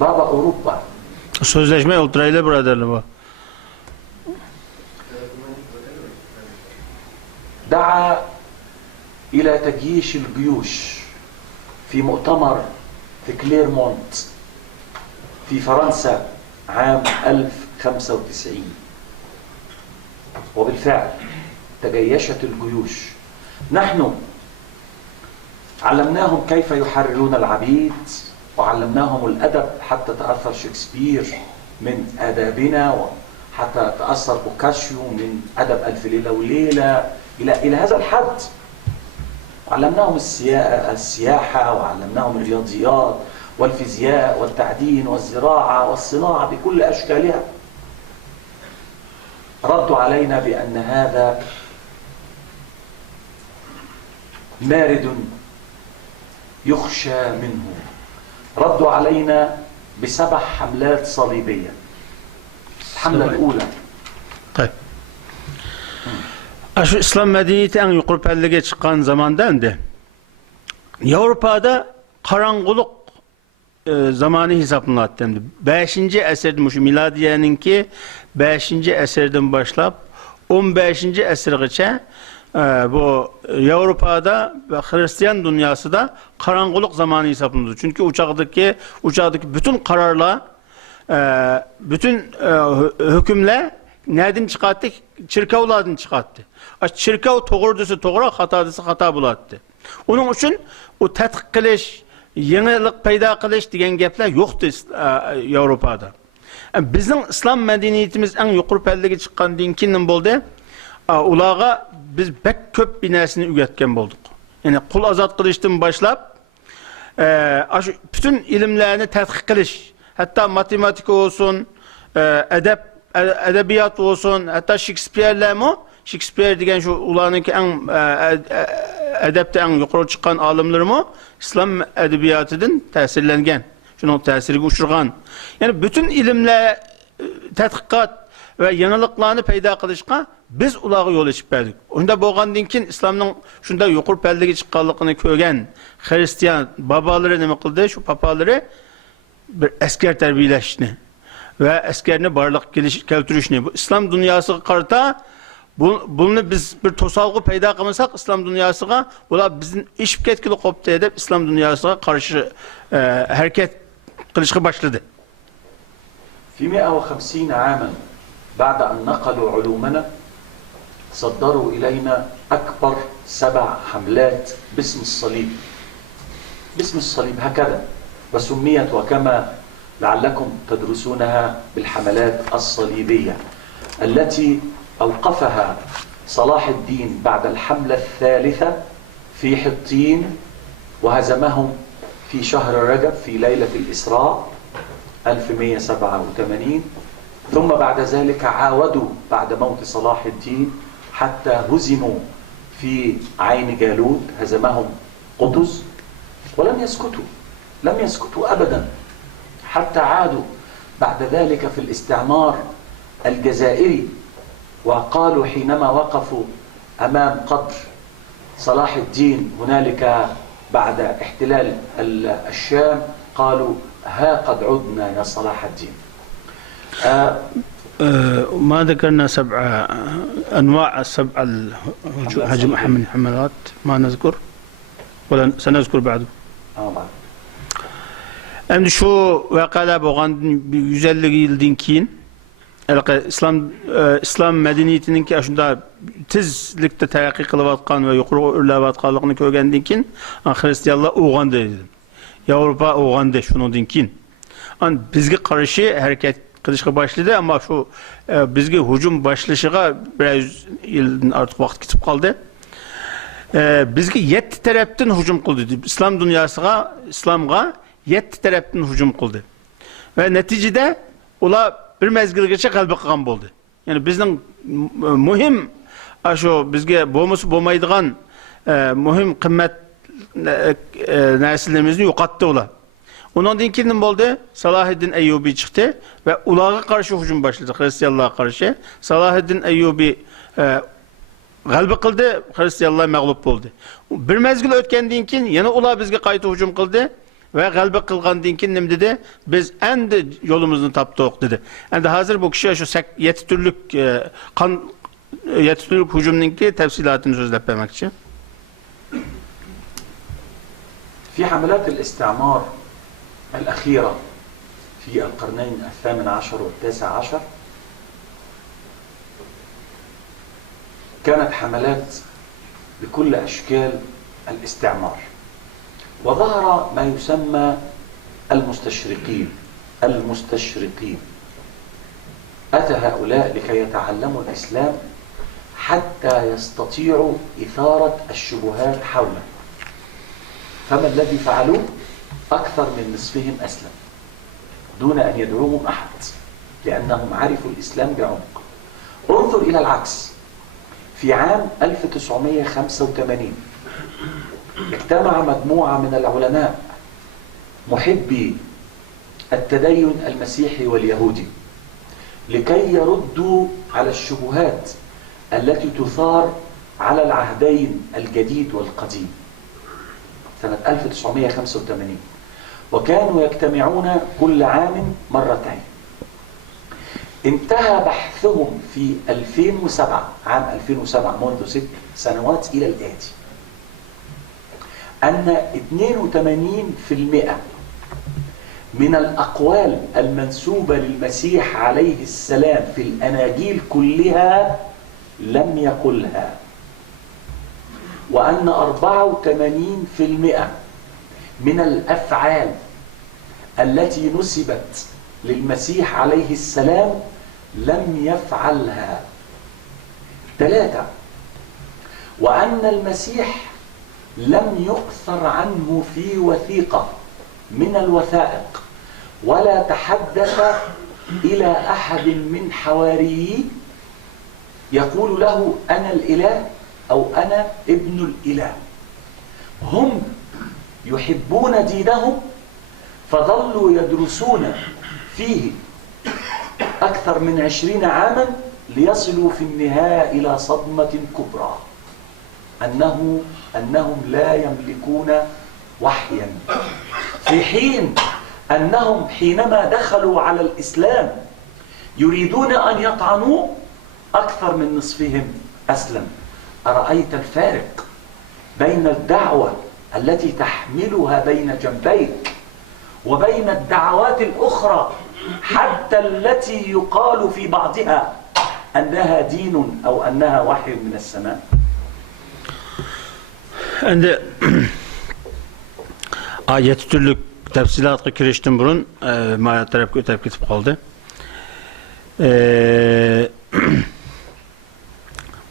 بابا أوروبا. Sözleşme ultrayla brother'lı bu. دعا إلى تجييش الجيوش في مؤتمر في كليرمونت في فرنسا عام 1095. وبالفعل تجيشت الجيوش. نحن علمناهم كيف يحررون العبيد، وعلمناهم الأدب حتى تأثر شكسبير من آدابنا، وحتى تأثر بوكاشيو من أدب ألف ليلة وليلة إلى هذا الحد. علمناهم السياحة، وعلمناهم الرياضيات والفيزياء والتعدين والزراعة والصناعة بكل أشكالها. ردوا علينا بأن هذا مارد يخشى منه. ردوا علينا ب7 حملات صليبية. الحملة الأولى. طيب. Şu İslam medeniyeti en yukarı perdeye çıkan zamandan da Avrupa'da karanlık zamanı hesaplandı. 5. əsrdə şu miladiyeninki 5. əsrdən başlap 15. əsrə bu Avrupa'da ve Hristiyan dünyası da karanlık zamanı hesaplandı. Çünkü uçaktaki bütün kararlar, bütün hükümler nereden çıkarttı? Çirkavlardan çıkarttı. Çirkav doğrudusu doğru, hatadısı hata bulattı. Onun için o tədqiq qilish, yenilik payda qilish degan gaplar yoktu Avrupa'da. Bizim İslam medeniyetimiz en yukarı perdeye çıkandan keyin bo'ldi? Ularga biz pek köp binasını üretken bulduk. Yani kul azat kılıştan başlap bütün ilimlerini tədqiq qilish, hatta matematik olsun, edebiyat olsun, hatta Shakespeare degen şu ularınki en edepte en yukarı çıkan alimler mi? İslam edebiyatıdan tesirlengen. Şunun tesiri uçurgan. Yani bütün ilimle tədqiqat ve yeniliklerini payda qilishga biz ularga yol açıp verdik. Onda bo'lgandan keyin İslamның şunda yuqur perdege chiqqanligini ko'rgan Hristiyan babaları nima qildi? Şu papaları bir asker terbiyelashni ve askerni barliq keltirishni. Bu İslam dünyasıga qarata bunu biz bir to'salg'i payda qilmasak İslam dünyasıga ular bizni ishib ketkili qopdi deb İslam dünyasıga qarshi hareket qilishga boshladi. في 150 عاما بعد أن نقلوا علومنا صدروا إلينا أكبر 7 حملات باسم الصليب. باسم الصليب هكذا، وسميت وكما لعلكم تدرسونها بالحملات الصليبية التي أوقفها صلاح الدين بعد الحملة الثالثة في حطين، وهزمهم في شهر رجب في ليلة الإسراء 1187. ثم بعد ذلك عاودوا بعد موت صلاح الدين حتى هزموا في عين جالوت، هزمهم قطز، ولم يسكتوا، لم يسكتوا أبدا حتى عادوا بعد ذلك في الاستعمار الجزائري، وقالوا حينما وقفوا أمام قبر صلاح الدين هنالك بعد احتلال الشام قالوا ها قد عدنا يا صلاح الدين. ما ذكرنا 7 أنواع 7 الهجم من الحملات، ما نذكر ولا سنذكر بعده. Endi şu vakalar bo'lgan 150 yildan keyin İslam medeniyetininki shunda tezlikda taraqqiy qilayotgan va yuqori o'rlayotganligini ko'rgandan keyin Hristiyanlar uyg'ondi dedi. Yevropa uyg'ondi shundan keyin. Bizga qarshi harakat qilishga boshladi, ammo shu bizga hujum boshlashiga biraz yildan ortiq vaqt ketib qoldi. Bizga 7 tarafdan hujum qildi. İslam dunyosiga, islomga 7 tarafdan hujum qildi. Ve neticede ular bir mezgilgacha g'alaba qilgan bo'ldi. Yani bizning muhim shu bizga bo'lmasa bo'lmaydigan muhim qimmat narsalarimizni yo'qotdi ular. Ondan keyin nima bo'ldi? Salohiddin Ayyubiy chiqdi va ularga qarshi hujum boshladi, xristianlarga qarshi. Salohiddin Ayyubiy g'alaba qildi, xristianlar mag'lub bo'ldi. Bir mezgil o'tgandan keyin yana ular bizga qayta hujum qildi va g'alaba qilgandan keyin nima dedi? Biz endi yo'limizni topdik dedi. Endi hozir bu kishi shu 7 turlik hujumninki tafsilotini so'zlab bermoqchi. في حملات الاستعمار الأخيرة في القرنين الثامن عشر والتاسع عشر كانت حملات بكل أشكال الاستعمار، وظهر ما يسمى المستشرقين. أتى هؤلاء لكي يتعلموا الإسلام حتى يستطيعوا إثارة الشبهات حوله. فما الذي فعلوه؟ أكثر من نصفهم أسلم دون أن يدعوهم أحد، لأنهم عرفوا الإسلام بعمق. انظر إلى العكس. في عام 1985 اجتمع مجموعة من العلماء محبي التدين المسيحي واليهودي لكي يردوا على الشبهات التي تثار على العهدين الجديد والقديم سنة 1985، وكانوا يجتمعون كل عام مرتين. انتهى بحثهم في 2007 عام 2007 منذ 6 سنوات إلى الآتي أن 82% من الأقوال المنسوبة للمسيح عليه السلام في الأناجيل كلها لم يقلها، وأن 84% من الأفعال التي نسبت للمسيح عليه السلام لم يفعلها. 3، وأن المسيح لم يؤثر عنه في وثيقة من الوثائق ولا تحدث إلى أحد من حواريه يقول له أنا الإله أو أنا ابن الإله. هم يحبون دينهم فظلوا يدرسون فيه أكثر من 20 عاما ليصلوا في النهاية إلى صدمة كبرى أنهم لا يملكون وحيا، في حين أنهم حينما دخلوا على الإسلام يريدون أن يطعنوا أكثر من نصفهم أسلم. أرأيت الفارق بين الدعوة التي تحملها بين جنبيك وبين الدعوات الأخرى حتى التي يقال في بعضها أنها دين أو أنها وحي من السماء؟ Endi ayet türlük tafsilatga kirishdan burun mana tarafga o'tib ketib qoldi.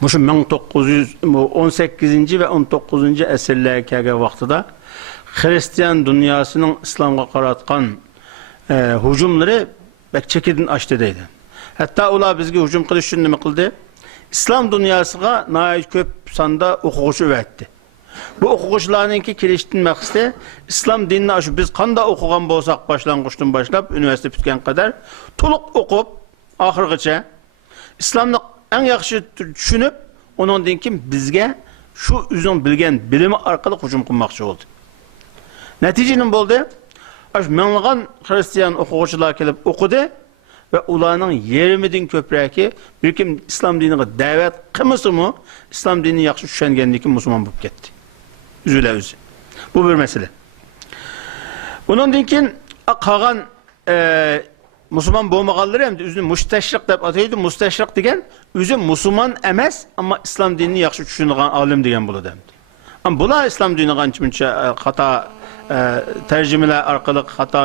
Mushu 1918 ve 19 asrlarga kelgan vaqtida Hristiyan dunyosining islomga qaratgan hujumlari bek chekidan oshdi deydi. Hatta ular bizga hujum qilish uchun nima qildi? Islom dunyosiga nihoyat ko'p sonda o'quvchi o'tdi. Bu o'quvchilarningki kelishdan maqsadi islom dinini shu biz qanday o'qigan bo'lsak boshlang'ishdan boshlab universitet bitgan qadar to'liq o'qib oxirigacha islomni eng yaxshi tushunib, undan keyin bizga shu o'zing bilgan bilimi orqali hujum qilmoqchi bo'ldi. Natija nima bo'ldi? Minglagan xristian o'quvchilar kelib o'qidi ve ularning yarmidan ko'pragi bir kim islom diniga da'vat qilmasimi, islom dinini yaxshi tushungandan keyin musulmon bo'lib ketdi. Üzüle özü. Bu bir mesele. Bundan keyin qolgan musulmon bo'lmaganlar ham o'zini mustashriq deb ataydi. Mustashriq degan o'zi musulmon emas, ammo islom dinini yaxshi tushungan olim degan bo'ladi. Ama bular islom diniga qancha xato tarjimalar orqali, xato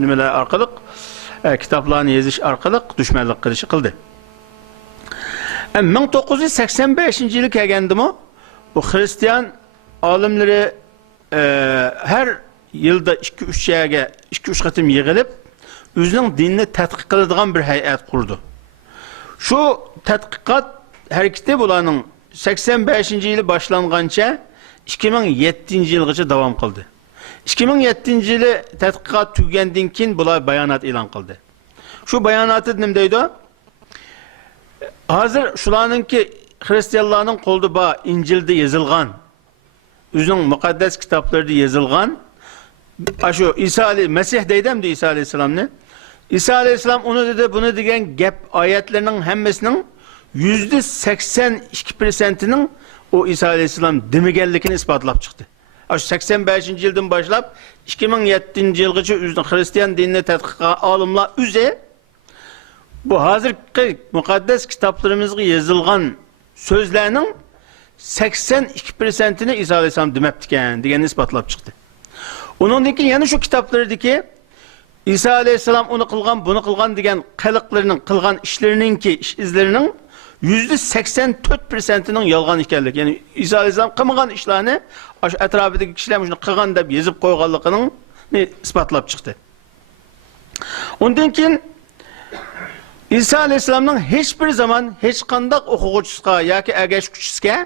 nimalar orqali kitoblarni yozish orqali dushmanlik qilish qildi. 1985-yili kelgandimi bu Hristiyan olimlari her yılda 2-3 yerga 2-3 qatim yig'ilib o'zining dinini tadqiq qiladigan bir hay'at qurdi. Şu tadqiqot harakati bularning 85-yili boshlangancha 2007 yılgacha davom qildi. 2007 yılı tadqiqot tugagandan keyin bular bayonot e'lon qildi. Shu bayonotda nima deydi? Hozir shularninki xristianlarning qo'lida bor Injilda yozilgan, o'zining muqaddas kitoblarida yozilgan, shu İsa Masih deydimdi İsa alayhisalomni. İsa alayhisalom uni dedi, buni degan gap oyatlarning hammasining %82%ning o İsa alayhisalom demaganligini isbotlab chiqdi. Shu 85 yildan boshlab 2007 yilgacha o'zining xristian dinini tadqiq qilgan olimlar o'zi bu hozirgi muqaddas kitoblarimizga yozilgan so'zlarning 82%ni İsa alayhisalom demabdi ekan deganini isbotlab chiqdi. Undan keyin yana shu kitoblardagi İsa alayhisalom uni qilgan, buni qilgan degan qiliqlarining, qilgan ishlarininki, ish izlarining %84%ning yolg'on ekanligi. Ya'ni İsa alayhisalom qilmagan ishlarni shu atrofidagi kishilar shuni qilgan deb yozib qo'yganligini isbotlab chiqdi. Undan keyin İsa alayhisalomning hech bir zaman hech qanday o'quvchisiga yoki agashuvchisiga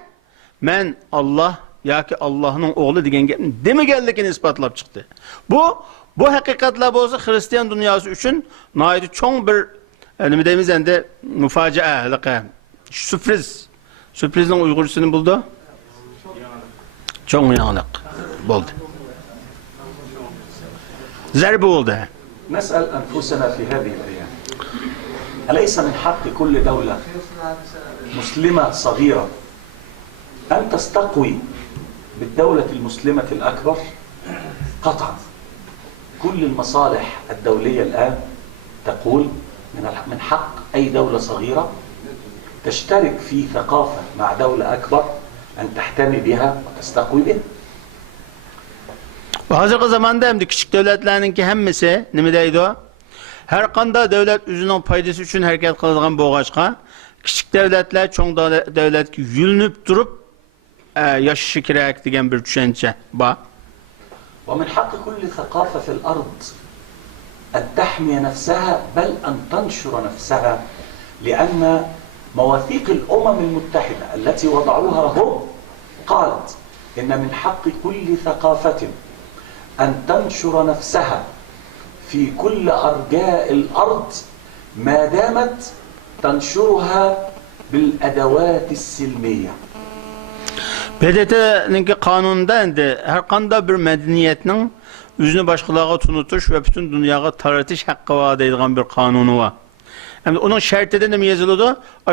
men Alloh yoki Allohning o'g'li degan gapni demaganligini isbotlab chiqdi. Bu haqiqatlar bo'lsa xristian dunyosi uchun nihoyat cho'ng bir nima deymiz endi mufojaa, sürpriz. Sürprizning uyg'ursini bo'ldi. Cho'ng yangilik bo'ldi. Zarba bo'ldi. نسأل أنفسنا في هذه الأيام أليس من حق كل دولة مسلمة صغيرة أن تستقوي بالدولة المسلمة الأكبر؟ قطعا كل المصالح الدولية الآن تقول من حق أي دولة صغيرة تشترك في ثقافة مع دولة أكبر أن تحتمي بها وتستقوي بها. Hozirgi zamanda ham kichik davlatlarninki hammasi nima deydi? Har qanday davlat o'zining foydasi uchun harakat qiladigan bo'lg'achqa, kichik davlatlar cho'ng davlatga yulinib turib yashashi kerak degan bir tushuncha bor. ومن حق كل ثقافة في الأرض أن تحمي نفسها بل أن تنشر نفسها، لأن مواثيق الأمم المتحدة التي وضعوها هم قالت إن من حق كل ثقافة أن تنشر نفسها في كل أرجاء الأرض ما دامت تنشرها بالأدوات السلمية. BDT'ninki qonunda endi har qanday bir madaniyatning o'zini boshqalarga tunutish va butun dunyoga taratish haqqi bor deydigan bir qonuni bor. Endi uning shartida nima yoziladi?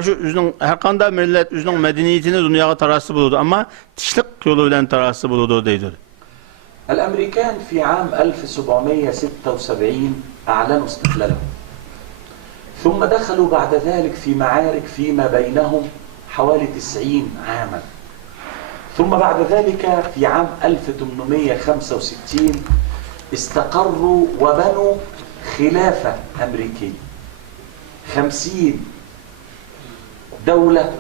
Shu o'zining har qanday millat o'zining madaniyatini dunyoga tarasi bo'ladi, ammo tishliq yo'li bilan tarasi bo'ladi deydi. الأمريكان في عام 1776 أعلنوا استقلالهم، ثم دخلوا بعد ذلك في معارك فيما بينهم حوالي 90 عاما، ثم بعد ذلك في عام 1865 استقروا وبنوا خلافة أمريكية. 50 دولة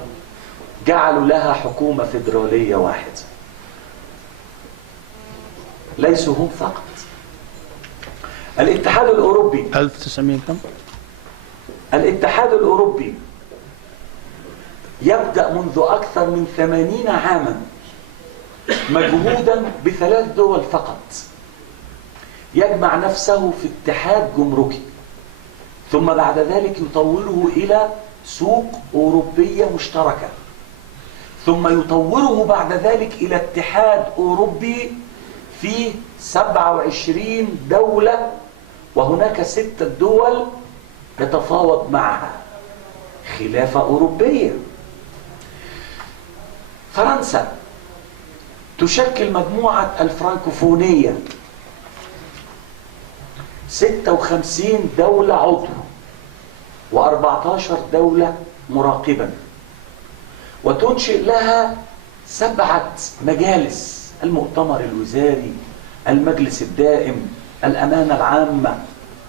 جعلوا لها حكومة فيدرالية واحدة. ليسوا هم فقط. الاتحاد الأوروبي 1900 كم؟ الاتحاد الأوروبي يبدأ منذ أكثر من 80 عاما مجهودا ب3 دول فقط، يجمع نفسه في اتحاد جمركي، ثم بعد ذلك يطوره إلى سوق أوروبية مشتركة، ثم يطوره بعد ذلك إلى اتحاد أوروبي فيه 27 دولة، وهناك 6 دول يتفاوض معها. خلافة أوروبية. فرنسا تشكل مجموعة الفرنكوفونية، 56 دولة عضو و14 دولة مراقبا، وتنشئ لها 7 مجالس: المؤتمر الوزاري، المجلس الدائم، الأمانة العامة،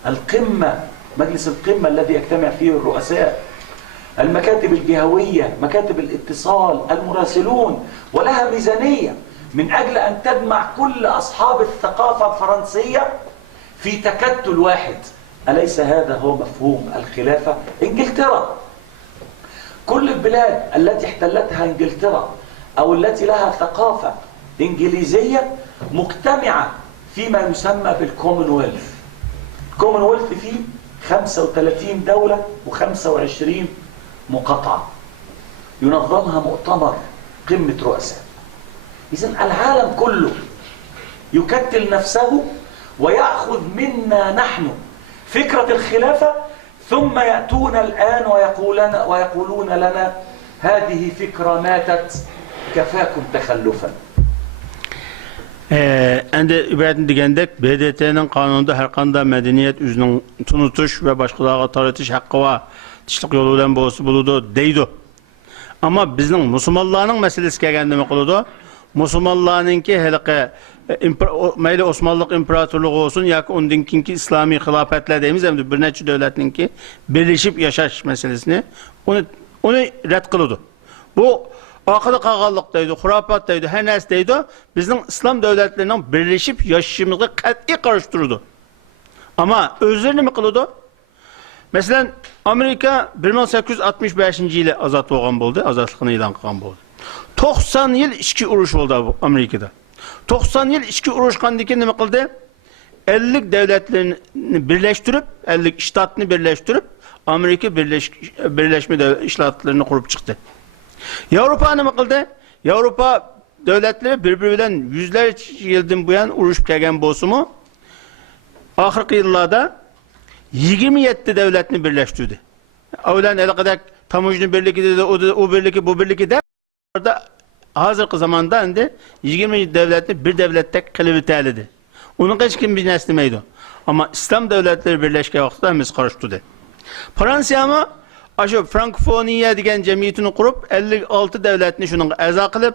القمة، مجلس القمة الذي يجتمع فيه الرؤساء، المكاتب الجهوية، مكاتب الاتصال، المراسلون، ولها ميزانية من أجل أن تجمع كل أصحاب الثقافة الفرنسية في تكتل واحد. أليس هذا هو مفهوم الخلافة؟ إنجلترا، كل البلاد التي احتلتها إنجلترا أو التي لها ثقافة إنجليزية مجتمعة فيما يسمى بالكومنولث. الكومنولث فيه 35 دولة و25 مقاطعة ينظمها مؤتمر قمة رؤساء. إذن العالم كله يكتل نفسه ويأخذ منا نحن فكرة الخلافة، ثم يأتون الآن ويقولون لنا هذه فكرة ماتت كفاكم تخلفا. Endi ibaretin degandek BDT'nin kanununda her kanda medeniyet üzünün tunutuş ve başkalarına tartış hakkı var. Tişlik yolu bilen buludu deydi. Ama bizning musulmonlarning meselesi kelganda nima qiladi? Musulmonlarninki haliqi mayli Osmanlık imparatorluğu olsun yoki undan keyingi islomiy xilofatlar deymiz, hamda bir necha davlatninki birlashib yashash meselesini uni rad qiladi. Bu akıllı kağallık deydi, hurafat deydi, her neyse deydi, bizim İslam devletlerinin birleşip yaşayışımızı kat'i karıştırdı. Ama özlerini mi kıldı? Mesela Amerika 1865 yılı azat olgan oldu, azatlıkını ilan kılgan oldu. 90 yıl içki uruş oldu Amerika'da. 90 yıl içki uruşkandaki ne mi kıldı? 50 devletlerini birleştirip, 50 ştatını birleştirip, Amerika birleşme işlatlarını kurup çıktı. Avrupa ne kıldı? Avrupa devletleri birbirinden yüzlerce yıldan bu yan uruşup gelgen bozumu ahirki yıllarda 27 devletini birleştirdi. Öğlen el kadar Tamucunu birliği dedi, o birliği bu birliği de orada hazırki zamanda indi 20 devletini bir devlette kılıbiteledi. Onun hiç kim bilmezdi. Ama İslam devletleri birleşken vaxtda hemiz karıştırdı. Fransa mı? Aşı Frankofoniya degen cemiyetini kurup 56 devletini şunun əza kılıp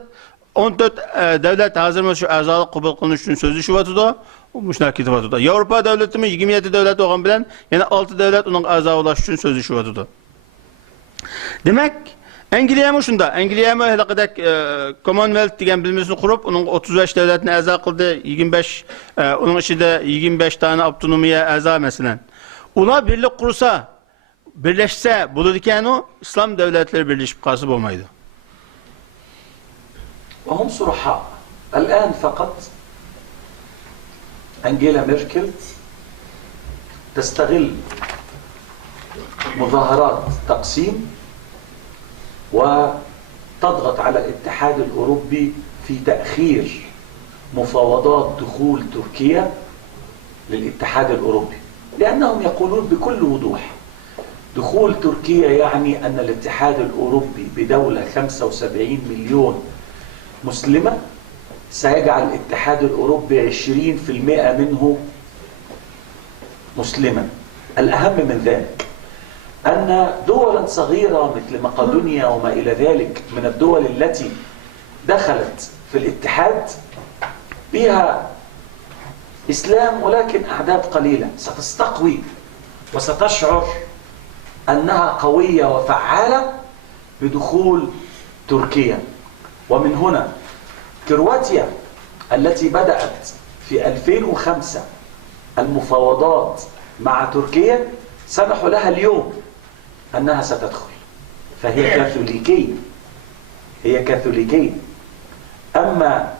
14 devlet hazır şu əzalık kubul kılınış üçün sözü şu vatıda, müşnakiti vatıda. Avrupa devleti mi 27 devlet olan bilen yani 6 devlet onun əza ulaş üçün sözü şu vatıda. Demek Angliya mı şunda? Angliya mı helaqadak Commonwealth degen bilmesini kurup onun 35 devletini əza kıldı, 25 onun içinde 25 tane avtonomiya əza mesela. Ona birlik kursa birleşse bulurken o İslam devletleri birleşip kasıp olmaydı. وهم صرحاء. الآن فقط أنجيلا ميركل تستغل مظاهرات تقسيم وتضغط على الاتحاد الأوروبي في تأخير مفاوضات دخول تركيا للاتحاد الأوروبي، لأنهم يقولون بكل وضوح دخول تركيا يعني أن الاتحاد الأوروبي بدولة 75 مليون مسلمة سيجعل الاتحاد الأوروبي 20% منه مسلما. الأهم من ذلك أن دولا صغيرة مثل مقدونيا وما إلى ذلك من الدول التي دخلت في الاتحاد بها إسلام ولكن أعداد قليلة ستستقوي وستشعر أنها قوية وفعالة بدخول تركيا. ومن هنا كرواتيا التي بدأت في 2005 المفاوضات مع تركيا سمحوا لها اليوم أنها ستدخل، فهي كاثوليكية، هي كاثوليكية. أما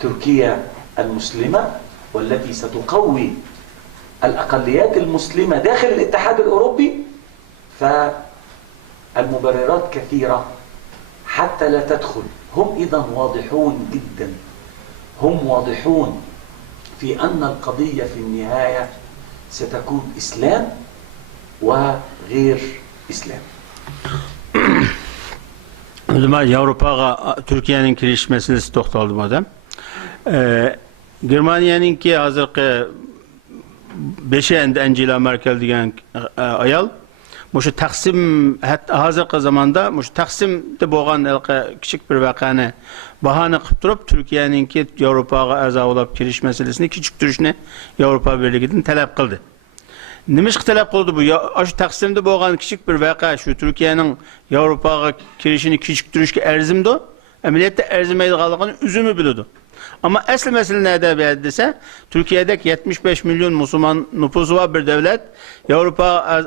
تركيا المسلمة والتي ستقوي الأقليات المسلمة داخل الاتحاد الأوروبي فالمبررات كثيرة حتى لا تدخل. هم إذا واضحون جدا، هم واضحون في أن القضية في النهاية ستكون إسلام وغير إسلام. Avrupa'ya Türkiye'nin giriş meselesi toxtaldı madem. Germaniyanın ki hazırki 5 Angela Merkel degen ayal Muşu Taksim hazırki zamanda muşu Taksim'de boğan küçük bir vakani bahane qıp durup Türkiye'nin ki Avrupa'ya aza olap giriş meselesini küçüktürüşünü Avrupa Birliği'nin talep kıldı. Nimiş talep kıldı bu? Şu Taksim'de boğan küçük bir vaka şu Türkiye'nin Avrupa'ya girişini küçüktürüşke erzimdi. Emniyette erzimeydi kaldıqını üzümü biliyordu. Ama asıl mesele nerede bir dese, Türkiye'deki 75 milyon Müslüman nüfusu var bir devlet. Avrupa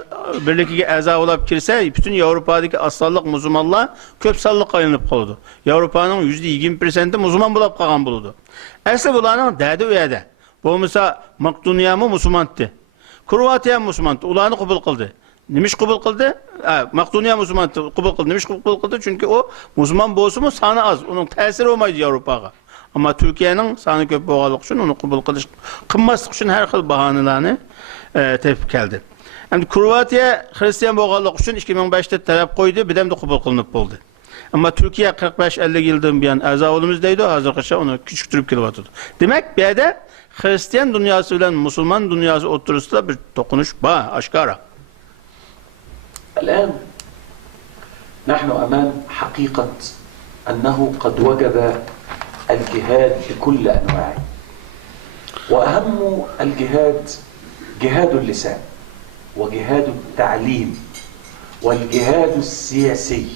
Birliği'ne aza olup kirse, bütün Avrupa'daki asıllık Müslümanlar köp sallık kayınıp kaldı. Avrupa'nın %20% Müslüman bulup kalan buludu. Asıl bulanın derdi üyede. Bu mesela Makedoniya mı Müslümandı? Kroatiya Müslümandı. Ulanı kabul kıldı. Nimiş kabul kıldı? Makedoniya Müslümandı. Kabul kıldı. Nimiş kabul kıldı? Çünkü o Müslüman boğusu mu sanı az. Onun tesiri olmaydı Avrupa'ya. Ama Türkiye'nin sanı köp boğalık için onu kabul kılış. Kınmaslık için her xil bahanelerini tepki geldi. Yani Kroatiya Hristiyan boğalık için 2005'te talep koydu. Bir de kabul kılınıp oldu. Ama Türkiye 45-50 yıldan bir yan aza olumuzdaydı. Hazırlıkça onu küçüktürüp kilvatırdı. Demek bir de Hristiyan dünyası ile Müslüman dünyası oturusunda bir dokunuş bağ, aşkara. الآن نحن أمام حقيقة أنه قد وجب الجهاد بكل أنواعه وأهم الجهاد جهاد اللسان وجهاد التعليم والجهاد السياسي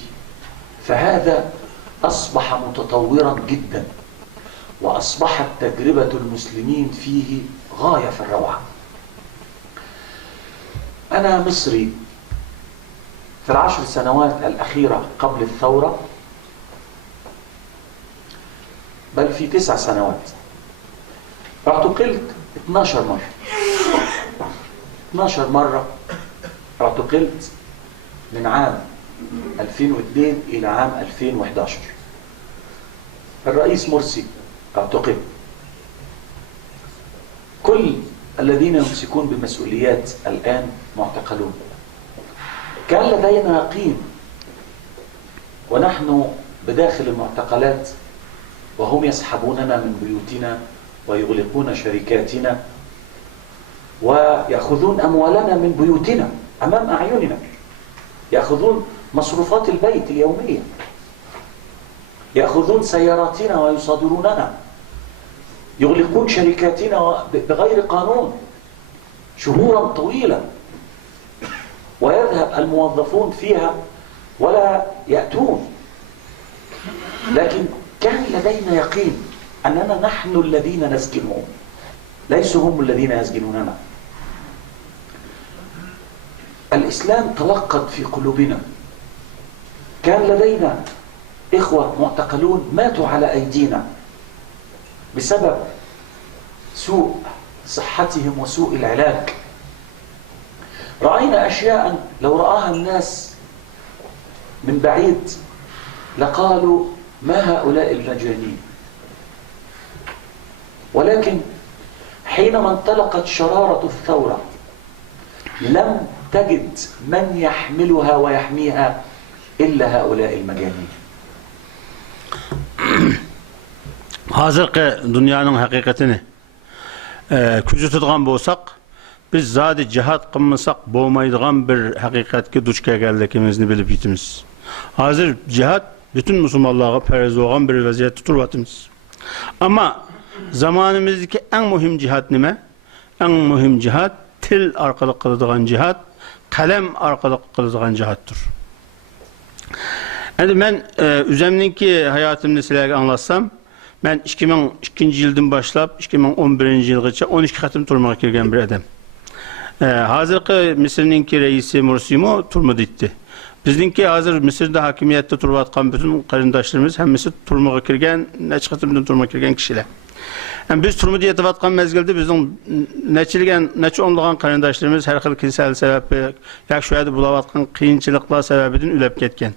فهذا أصبح متطورا جدا وأصبحت تجربة المسلمين فيه غاية في الروعة. أنا مصري في العشر سنوات الأخيرة قبل الثورة بل في 9 سنوات اعتقلت 12 مرة 12 مرة اعتقلت من عام 2002 إلى عام 2011. الرئيس مرسي اعتقل. كل الذين يمسكون بمسؤوليات الآن معتقلون. كان لدينا يقين ونحن بداخل المعتقلات وهم يسحبوننا من بيوتنا ويغلقون شركاتنا ويأخذون أموالنا من بيوتنا أمام أعيننا، يأخذون مصروفات البيت اليومية، يأخذون سياراتنا ويصادروننا، يغلقون شركاتنا بغير قانون شهورا طويلة، ويذهب الموظفون فيها ولا يأتون. لكن كان لدينا يقين أننا نحن الذين نسجنهم ليسوا هم الذين يسجنوننا. الإسلام تلقت في قلوبنا. كان لدينا إخوة معتقلون ماتوا على أيدينا بسبب سوء صحتهم وسوء العلاج. رأينا أشياء لو رآها الناس من بعيد لقالوا ما هؤلاء المجانين. ولكن حينما انطلقت شرارة الثورة لم تجد من يحملها ويحميها إلا هؤلاء المجانين. Hazırki dünyanın hakikatini küzü tutgan bolsak, biz zadi cihat kılmasak boğmaydıgan bir hakikatki duç kelgelikimizni bilip yitimiz. Hazır cihat bütün Müslümanlığa perez olan bir vaziyet tuturvatımız. Ama zamanımızdaki en mühim cihat nime? En mühim cihat til arkalı kılıdığan cihat, kalem arkalı kılıdığan cihattır. Yani ben üzemdeki hayatımda sizlerle anlatsam, ben 2002 yıldan başlayıp 2011 yılgacha 12 xatim turmağa kirgen bir adam. Hazırki Mısır'ınki reisi Mursi'mu turmadı itti. Bizninki hazır Mısır'da hakimiyette turvatkan bütün karındaşlarımız hemmisi turmağa kirgen, neç xatimden turmağa kirgen kişiler. Yani biz turmadı yetivatkan mezgilde bizim neçe onluğun karındaşlarımız her xil kilsel sebebi, yak şöyle bulavatkan kıyınçılıklar sebebiden ülep ketken.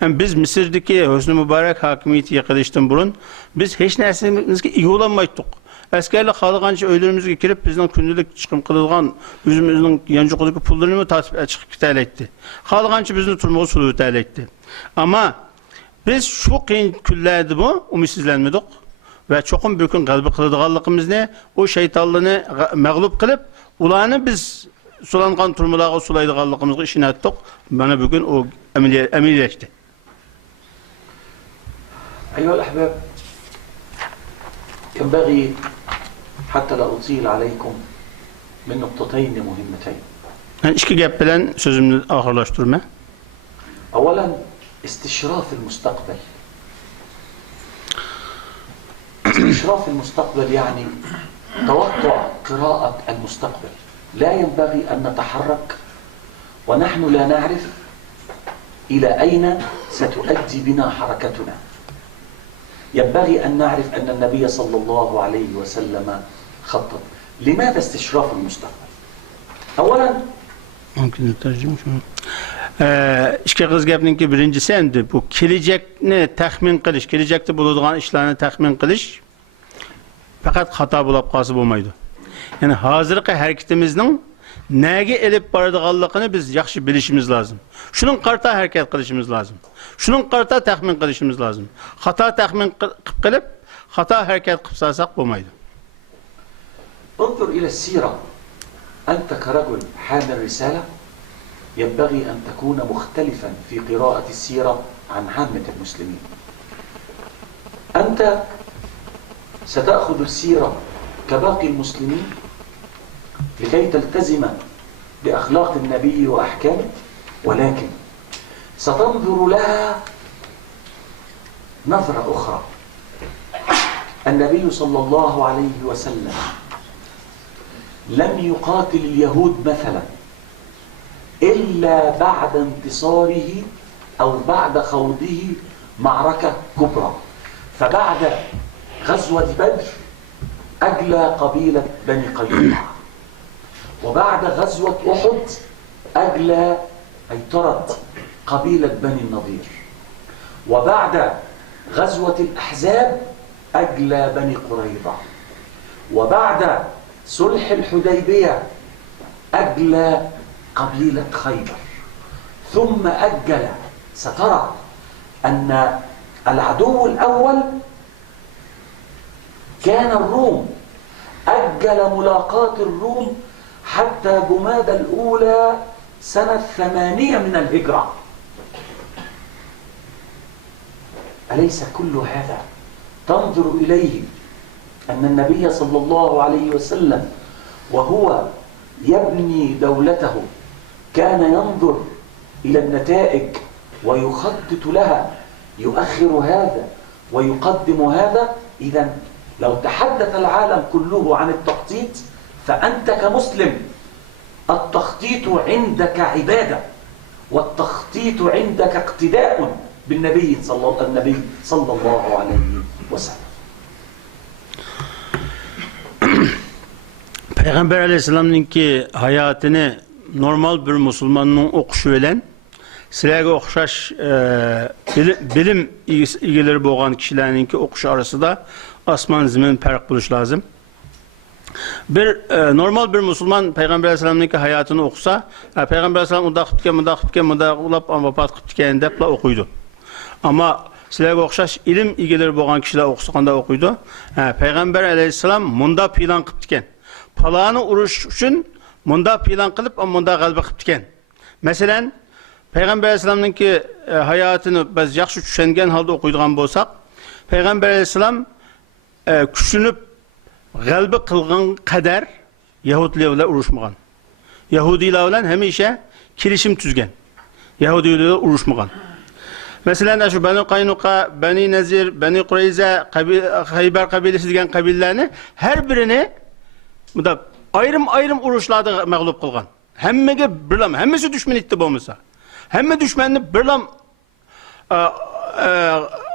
Yani biz Mısır'daki Hüsnü Mübarek hakimiyeti yakalayıştan burun biz hiç nersemizki iyi olamaydık. Askerlik halıqanca öylerimizge kirip bizden günlük çıkım kılılgan yüzümüzün yancıqlıqı pullarını mı tasvip çıkıp tələykdi. Halıqanca bizden turmağı suluğu tələykdi. Ama biz şu kıyın küllerdi bu, umitsizlenmedik ve çokum bükün qalbi kılıdığanlığımız ne? O şeytanlığını məğlub kılıp ulanı biz sulanğan turmalağı sulaydıqanlığımızı işine ettik. Bana bugün o emelileşti. أيها الأحباب ينبغي حتى لا أطيل عليكم من نقطتين مهمتين. Yani iki gap bilen sözümü ahırlaştırma. أولا استشراف المستقبل. استشراف المستقبل يعني توقع قراءة المستقبل. لا ينبغي أن نتحرك ونحن لا نعرف إلى أين ستؤدي بنا حركتنا. ينبغي أن نعرف أن النبي صلى الله عليه وسلم خطط. لماذا استشراف المستقبل؟ أولا mümkün tercüme şu. İşte kız gapninki birincisi endi bu gelecekni taxmin qilish, kelajakda bo'ladigan ishlarni taxmin qilish faqat xato bo'lib qolsa bo'lmaydi. Ya'ni hozirgi harakatimizning nega elib boradiganligini biz yaxshi bilishimiz lozim. Shuning qarta harakat qilishimiz lozim. Shuning qarta taxmin qilishimiz lozim. Xato taxmin qilib, xato harakat qilib salsak bo'lmaydi. انظر إلى السيرة. أنت كرجل حامل رسالة ينبغي أن تكون مختلفا في قراءة السيرة عن عامة المسلمين. أنت ستأخذ السيرة كباقي المسلمين لكي تلتزم بأخلاق النبي وأحكامه، ولكن ستنظر لها نظرة أخرى. النبي صلى الله عليه وسلم لم يقاتل اليهود مثلا إلا بعد انتصاره أو بعد خوضه معركة كبرى. فبعد غزوة بدر أجلى قبيلة بني قينقاع، وبعد غزوة أحد أجلى أي طرد قبيلة بني النضير، وبعد غزوة الأحزاب أجلى بني قريظة، وبعد صلح الحديبية أجلى قبيلة خيبر، ثم أجل. سترى أن العدو الأول كان الروم، أجل ملاقاة الروم حتى جمادى الأولى سنة 8 من الهجرة. أليس كل هذا تنظر إليه أن النبي صلى الله عليه وسلم وهو يبني دولته كان ينظر إلى النتائج ويخطط لها، يؤخر هذا ويقدم هذا؟ إذن لو تحدث العالم كله عن التخطيط فأنت كمسلم التخطيط عندك عبادة، والتخطيط عندك اقتداء بالنبي صلى الله عليه وسلم. Peygamber Aleyhisselam'ınki hayatını normal bir Müslümanın okuşu bilen sizlerge okşaş bilim ilgileri boğan kişilerinki okuşu arası da asman zemin fark buluş lazım. Normal bir Müslüman Peygamber Aleyhisselam'ınki hayatını okusa, Peygamber Aleyhisselam mıda ulap vefat qıptken depla okuydu. Ama sizlerge okşaş ilim ilgileri boğan kişiler okusukanda okuydu. Peygamber Aleyhisselam munda plan qıptken. Palağını uruş üçün munda plan qılıp munda qalbi qıptken. Mesela Peygamber Aleyhisselam'ınki hayatını biz yaxşı düşengen halda okuyduğun bolsak, Peygamber Aleyhisselam küçünüp qalbi qılğın kadar Yahudilerle uruşmağan. Yahudilerle hemişe kirişim tüzgen. Yahudilerle uruşmağan. Mesela şu Beni Qaynuqa, Beni Nezir, Beni Qureyza, Hayber kabilesi degan kabillerini her birini ayrım uruşlarda mağlup kılgan. Hemmege birlam, hemmesi düşman itti bolmasa. Hemme düşmanını birlam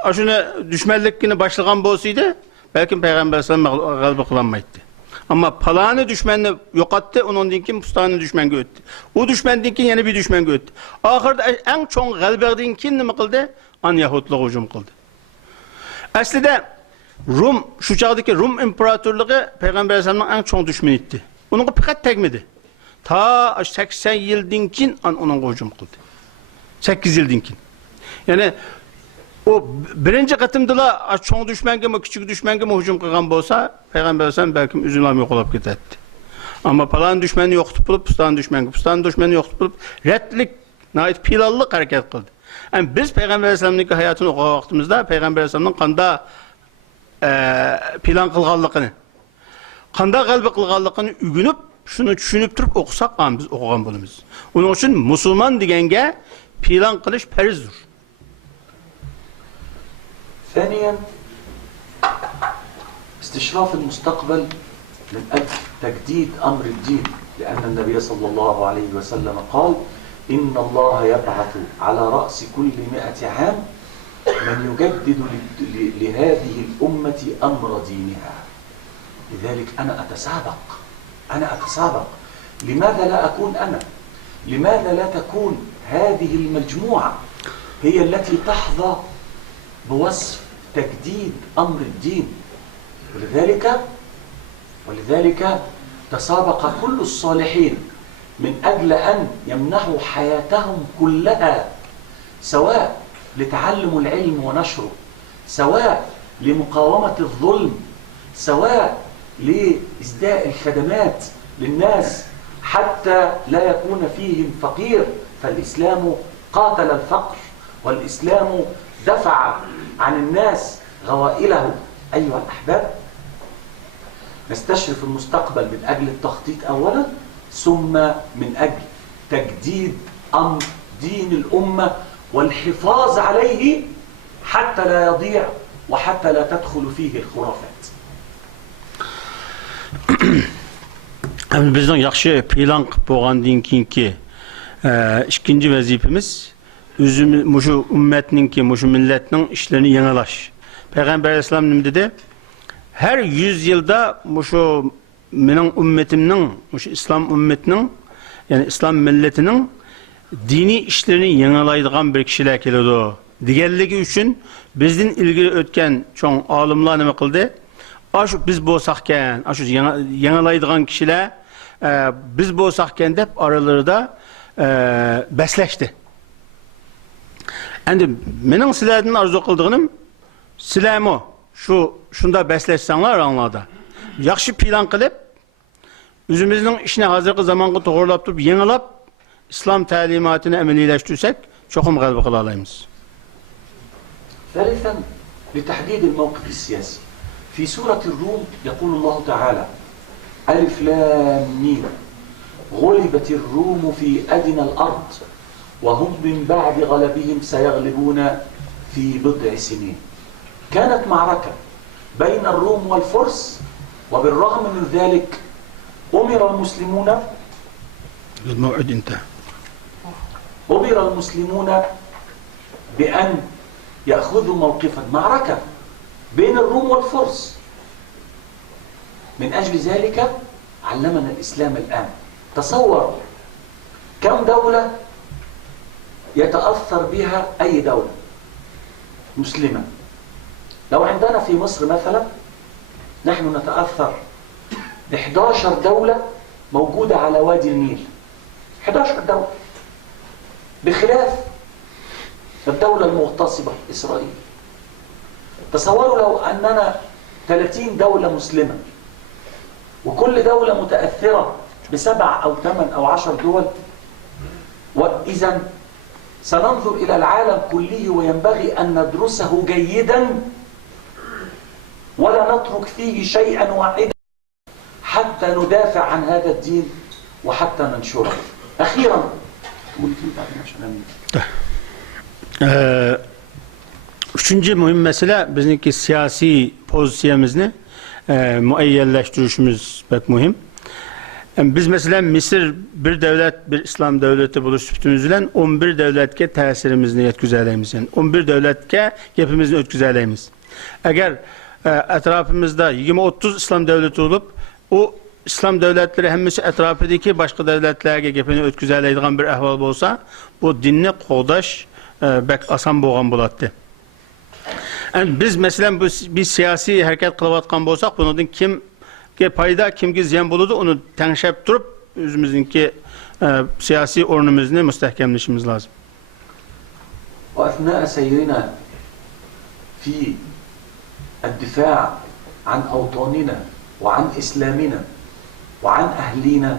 aşuna düşmanlıkını başlagan bolsaydı, belki Peygamber sallallahu aleyhi ve sellem galbi kılanmaydı. Ama palanı düşmanını yokattı, onun dinkin pustanı düşman göttü. O düşman dinkin yeni bir düşman göttü. Ahırda en çok galbi dinkin ne kıldı? An Yahudluğa hücum kıldı. Aslında Rum, şu çağdaki Rum İmparatorluğu Peygamber Aleyhisselam'ın en çok düşmanı itti. Onun pek tekmedi. Ta 80 yıldan kin onun hücum kıldı. 8 yıldan kin. Yani o birinci katımdıla çok düşman gibi, küçük düşman gibi hücum kılgan bolsa Peygamber Aleyhisselam belki üzülmem yok olup gitti. Ama falan düşmanı yoktu bulup, pustan düşmanı yoktu bulup reddlik, nait pilallık hareket kıldı. Yani biz Peygamber Aleyhisselam'ın hayatını okuyan vaktimizde Peygamber Aleyhisselam'ın kanda plan kılganlıkını, kanda kalbi kılganlıkını ügünüp, şunu düşünüp durup okusak biz okugan bulumuz. Onun için Müslüman degenge plan kılış perizdir. ثانيا استشراف المستقبل من أجل تجديد أمر الدين، لأن النبي صلى الله عليه وسلم قال إن الله يبعث على رأس كل 100 عام من يجدد لهذه الأمة أمر دينها. لذلك أنا أتسابق. لماذا لا أكون أنا؟ لماذا لا تكون هذه المجموعة هي التي تحظى بوصف تجديد أمر الدين؟ ولذلك تسابق كل الصالحين من أجل أن يمنحوا حياتهم كلها، سواء لتعلم العلم ونشره، سواء لمقاومة الظلم، سواء لإسداء الخدمات للناس حتى لا يكون فيهم فقير. فالإسلام قاتل الفقر، والإسلام دفع عن الناس غوائله. أيها الأحباب، نستشرف المستقبل من أجل التخطيط أولا، ثم من أجل تجديد أمر دين الأمة والحفاظ عليه حتى لا يضيع وحتى لا تدخل فيه الخرافات. Bizning yaxshi plan qilib bo'lgandan keyingi ikkinchi vazifamiz o'zimiz ummatningki, millatning ishlarini yangilash. Payg'ambar alayhisalom nima dedi? Her 100 yılda mening ummetimning, islom ummatining, ya'ni islom millatining diniy ishlarini yangilaydigan bir kishilar keladi deganligi uchun bizdan ilgari o'tgan cho'ng olimlar nima qildi? Shu biz bo'lsaqkan, shu yangilaydigan kishilar biz bo'lsaqkan deb oralarida beslashdi. Endi mening sizlardan arzu qildig'im, sizlarmi shunda beslashsanglar anlarda yaxshi plan qilib, o'zimizning ishni hozirgi zamonga to'g'rilab turib, yangilab islom ta'limotini amaliyleştirsek cho'qim g'alaba qila olamiz. ثالثا لتحديد الموقف السياسي. في سورة الروم يقول الله تعالى: ألف لام ميم غلبت الروم في أدنى الأرض وهم من بعد غلبهم سيغلبون في بضع سنين. كانت معركة بين الروم والفرس، وبالرغم من ذلك أمر المسلمون بأن يأخذوا موقفا. معركة بين الروم والفرس. من أجل ذلك علمنا الإسلام الآن. تصور كم دولة يتأثر بها أي دولة مسلمة. لو عندنا في مصر مثلا نحن نتأثر ب11 دولة موجودة على وادي النيل. 11 دولة، بخلاف الدولة المغتصبة إسرائيل. تصوروا لو أننا 30 دولة مسلمة وكل دولة متأثرة ب7 أو 8 أو 10 دول، وإذا سننظر إلى العالم كله وينبغي أن ندرسه جيدا ولا نترك فيه شيئا واحدا حتى ندافع عن هذا الدين وحتى ننشره. أخيرا üçüncü mühim mesele bizdeki siyasi pozisyonumuzni muayyenleştirişimiz pek mühim. Biz mesela Mısır bir devlet, bir İslam devleti buluş sütümüzden 11 devletke tesirimizni yetküzeleyimiz. Yani 11 devletke yapımızını yetküzeleyimiz. Eğer etrafımızda 20-30 İslam devleti olup o İslam devletleri hemmisi etrafındaki başka devletlerge gepini ötküzeleydiğen bir ahval olsa bu dinni qoğdaş bek asan boğan bulattı. Yani biz mesela bir siyasi hareket kılavatkan bolsak bunun kimge payda kimge ziyan buludu onu tenşep durup özümüzdeki siyasi ornumuzni müstehkemleşimiz lazım. وأثناء سيرنا في الدفاع عن أوطاننا وعن إسلامنا وعن أهلنا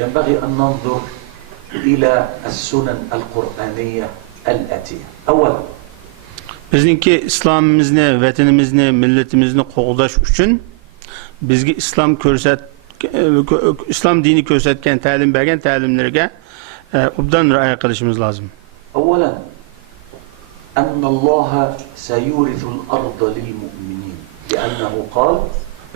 ينبغي أن ننظر إلى السنن القرآنية الآتية. أولا bizdeki İslam'ımızı, vatanımızı, milletimizni qoğdaş üçün bizge İslam dini körsətken, təlim bergen təlimlerge obdan rəaya qilishimiz lazım. أولا أن الله سيورث الأرض للمؤمنين. لأنه قال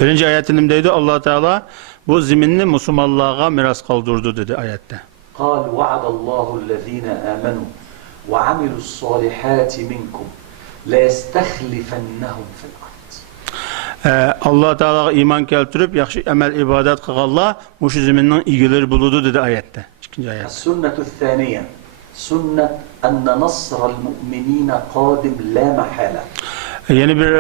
Birinci ayetindeydi Allah Teala bu zeminni Müslümanlığa miras kaldırdı dedi ayette. قال وعد الله الذين آمنوا وعملوا الصالحات منكم ليستخلفنهم في الأرض. Allah Teala iman keltirip yaxşı amel ibadet kılallar bu şu zeminnin iyileri buludu dedi ayette. İkinci ayet. السنة الثانية سنة أن نصر المؤمنين قادم لا محالة. Yeni bir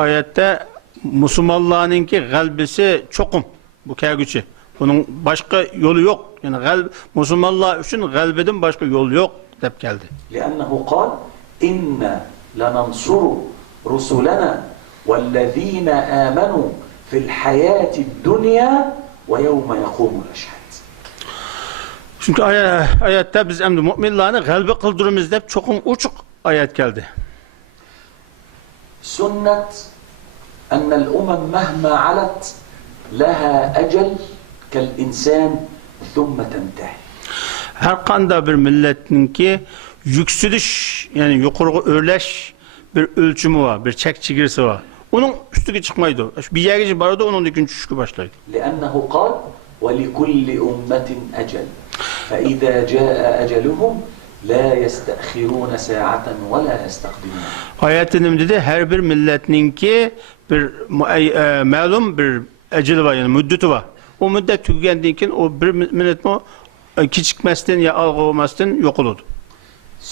ayette Müslümanlarınki kalbisi çokum bu kâgüçü. Bunun başka yolu yok. Yani Müslümanlar için kalbiden başka yol yok deyip geldi. لأنه قال إنا لننصر رسلنا والذين آمنوا في الحياة الدنيا ويوم يقوم الأشهاد. Çünkü ayette biz emdi müminlerini kalbi kıldırımız deyip çokum uçuk ayet geldi. سنة أن الأمم مهما علت لها أجل كالإنسان ثم تنتهي. Her kanda bir milletinki yükseliş yani yukarı örleş bir ölçümü var, bir çek çigirsi var. Onun üstüne çıkmaydı. Bir yere vardı onun ikinci düşüşü başlaydı. لأنه قال وَلِكُلِّ أُمَّةٍ أَجَلٍ فَإِذَا جَاءَ أَجَلُهُمْ لَا يَسْتَأْخِرُونَ سَاعَةً وَلَا يَسْتَقْدِمُونَ. Ayetinin dedi her bir milletinki bir malum bir eceli var yani müddeti var. O müddet tükendiğinden o bir millet mi küçükmezden ya algılamazdan yok olurdu.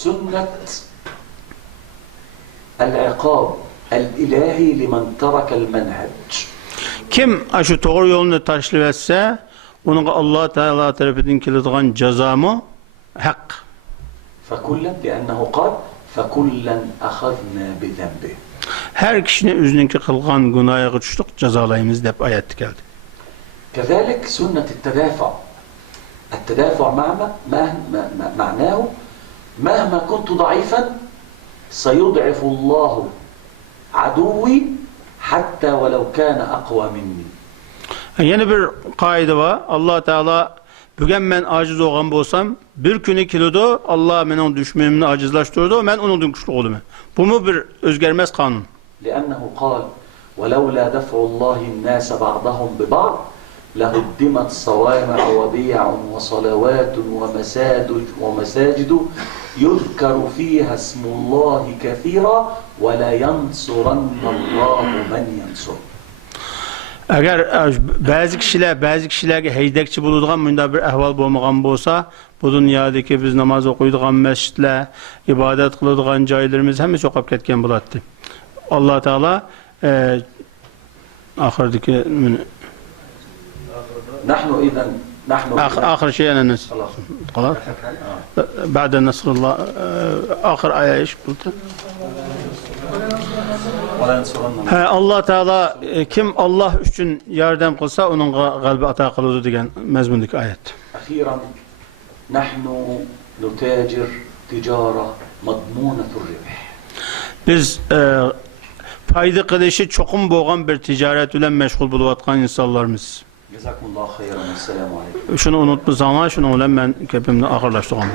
سنة العقاب الإلهي لمن ترك المنهج. Kim şu doğru yolunu taşlıverse onun Allah Teala tarafından kilitlen cezamı hak. فكلا لأنه قال فكلا أخذنا بذنبه. Her kişinin üzerindeki kılgan günahı düştük cezalayımız deyip ayet geldi. كذلك سنة التدافع. التدافع معناه مهما كنت ضعيفا سيضعف الله عدوي حتى ولو كان أقوى مني. Yeni bir kaide var. Allah Teala bugün ben aciz olan bolsam bir günü kiloda Allah benim düşmanımı acizlaştırdı. Ben onun güçlü oldum. Bu mu bir özgermez kanun? لأنه قال ولولا دفع الله الناس بعضهم ببعض لهدمت صوامع وبيع وصلوات ومساجد يذكر فيها اسم الله كثيرا ولا ينصرن الله من ينصر. Eğer bazı kişilerge heydekçi bulunduğun bunda bir ehval bulmagan bolsa, bu dünyadaki biz namaz okuyduğun mescitler, ibadet kıldığın caylarımız hemi çokap ketken bulattı. Allah Teala ahirdeki آخر شيء أنا نس خلاص بعد نصر الله آخر آية إيش قلت؟ Allah Teala kim Allah için yardım kılsa onun kalbi ata kılır diyen mezmundaki ayet. أخيرا نحن نتاجر تجارة مضمونة الربح. Biz fayda kılışı çokum boğan bir ticaret ile meşgul buluvatkan insanlarımız. Jazakumullahu hayran. Esselamu aleyküm. Şunu unutmazsanlar, şunu olan ben kepimde ahırlaştırdım.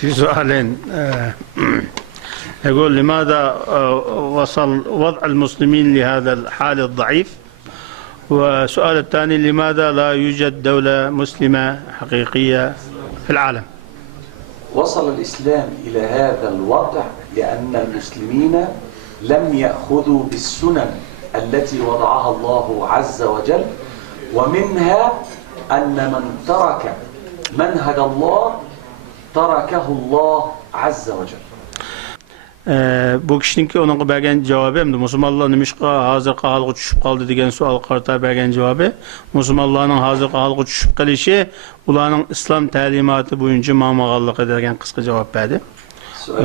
في سؤال يقول لماذا وصل وضع المسلمين لهذا الحال الضعيف؟ والسؤال الثاني لماذا لا يوجد دولة مسلمة حقيقية في العالم؟ وصل الإسلام إلى هذا الوضع لأن المسلمين لم يأخذوا بالسنن التي وضعها الله عز وجل ومنها أن من ترك منهج الله تركه الله عز وجل. Bu kişininki onun bergen cevabı hem de Müslümanlar nimişqa hazır qalığı düşüp qaldı degan sual qarta bergen cevabı Müslümanların hazır qalığı düşüp qalışı ularning İslam ta'limatı boyunca mamağallık ederken kısa cevap verdi.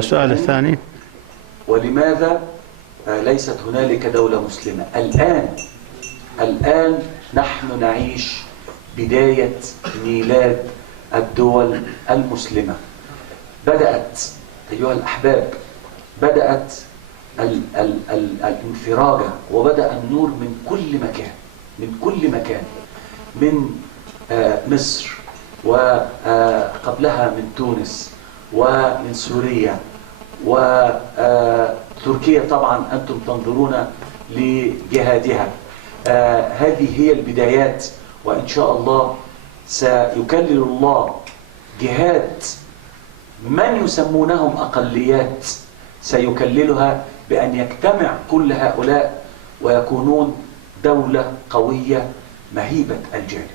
Sual thani ولماذا ليست هنالك دولة مسلمة الآن نحن نعيش بداية ميلاد الدول المسلمة. بدأت أيها الأحباب بدأت الانفراجة وبدأ النور من كل مكان من مصر وقبلها من تونس ومن سوريا وتركيا طبعا أنتم تنظرون لجهادها. هذه هي البدايات، وإن شاء الله سيكلل الله جهاد من يسمونهم أقليات، سيكللها بأن يجتمع كل هؤلاء ويكونون دولة قوية مهيبة الجانب.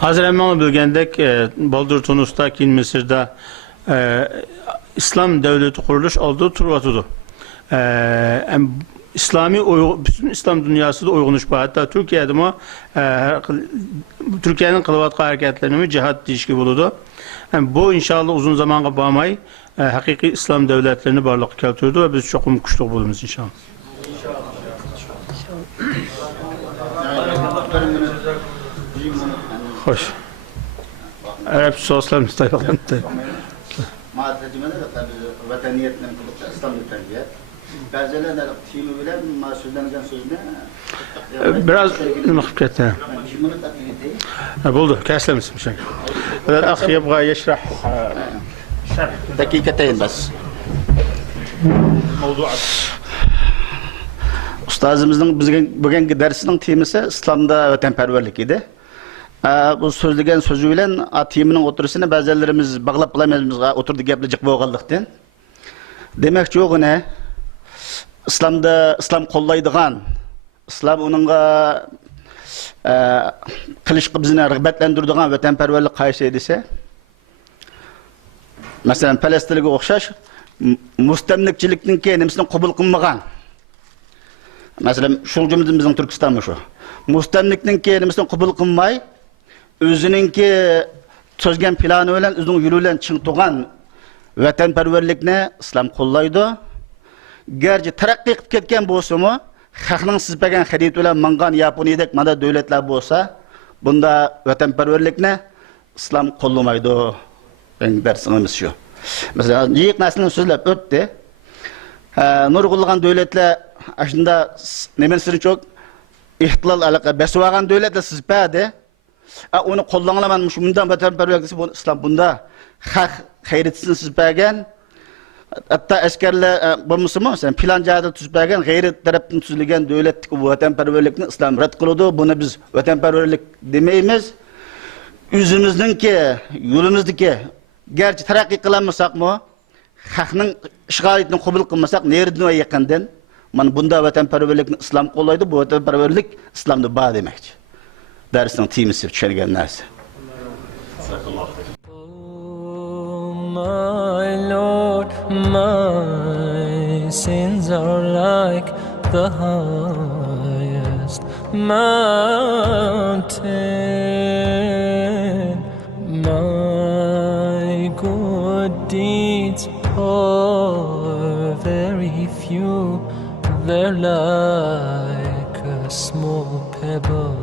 Hazır Emman'ı bilgendek Baldur Tunus'ta, Kin Mısır'da İslam devleti kuruluş olduğu turvatıdır. Bütün İslam dünyası da uygunuş bu. Hatta Türkiye'de mi Türkiye'nin kılıvatlı hareketlerini mi cihat dişki buludu. Bu inşallah uzun zamana bağmayı hakiki İslam devletlerini barlık keltirdi ve biz çok umkuşluk bulumuz inşallah. Hoş. Arap soslar müstahil. Ma tercümede de tabi vataniyetle İslam tercih. Bazıları da timi bilen ma sözlenen sözüne biraz مخفية بولدو كاسلم اسمه هذا الأخ يبغى يشرح دقيقتين بس. موضوع Ustazımızın bugünkü dersinin temisi İslam'da vatanperverlik idi. Bu sözlegen sözüyle teminin oturusunu bazılarımız bağlap kılamayızmızga oturdu gaplayacak boğallıktan. Demek yok ne? İslam kollaydıgan, İslam onunla kılışkı bizine rıgbetlendirdiğin vatanperverlik kayısı edilse, mesela Palestin'e okşaş, mustemlikçilikten kendimizden kabul kılmagan. Mesela şu cümlemizin Türkistan'ı şu. Mustemlikten kendimizden kabul kılmay, özününki sözgen planı olan, özünün yürülen çıngtıgan vatanperverlikne İslam kollaydı. Gerçi terakki qilib ketgan bo'lsa-mu, xalqning sizpagan xarid bilan mangan Yaponiyadek mana davlatlar bo'lsa, bunda vatanperverlikni islom qo'llamaydi. Ben dersimiz şu. Mesela yiyik naslini so'zlab o'tdi. Nurg'ulg'an davlatlar ashunda nemasi çok ihtilol aloqa besib olgan davlatlar sizpadi. Uni qo'llanglaman shundan vatanperverlik desa, bu islom bunda xalq xayritisini sizpagan. Hatta askerler bulmuşsa sen plancada tüzbergen gayri taraftan tüzülgen devletlik bu vatanperverlikni İslam red kılıyordu. Bunu biz vatanperverlik demeyimiz. Üzümüzdeki, yolumuzdaki gerçi terakki kılamazsak mı? Halkın işgaliyetini kabul kılmasak nereden ve yakından? Man bunda vatanperverlikni İslam kolaydı. Bu vatanperverlik İslam'da bağ demekçi. Dersin timisi çelgen neresi. My Lord, my sins are like the highest mountain. My good deeds are very few, they're like a small pebble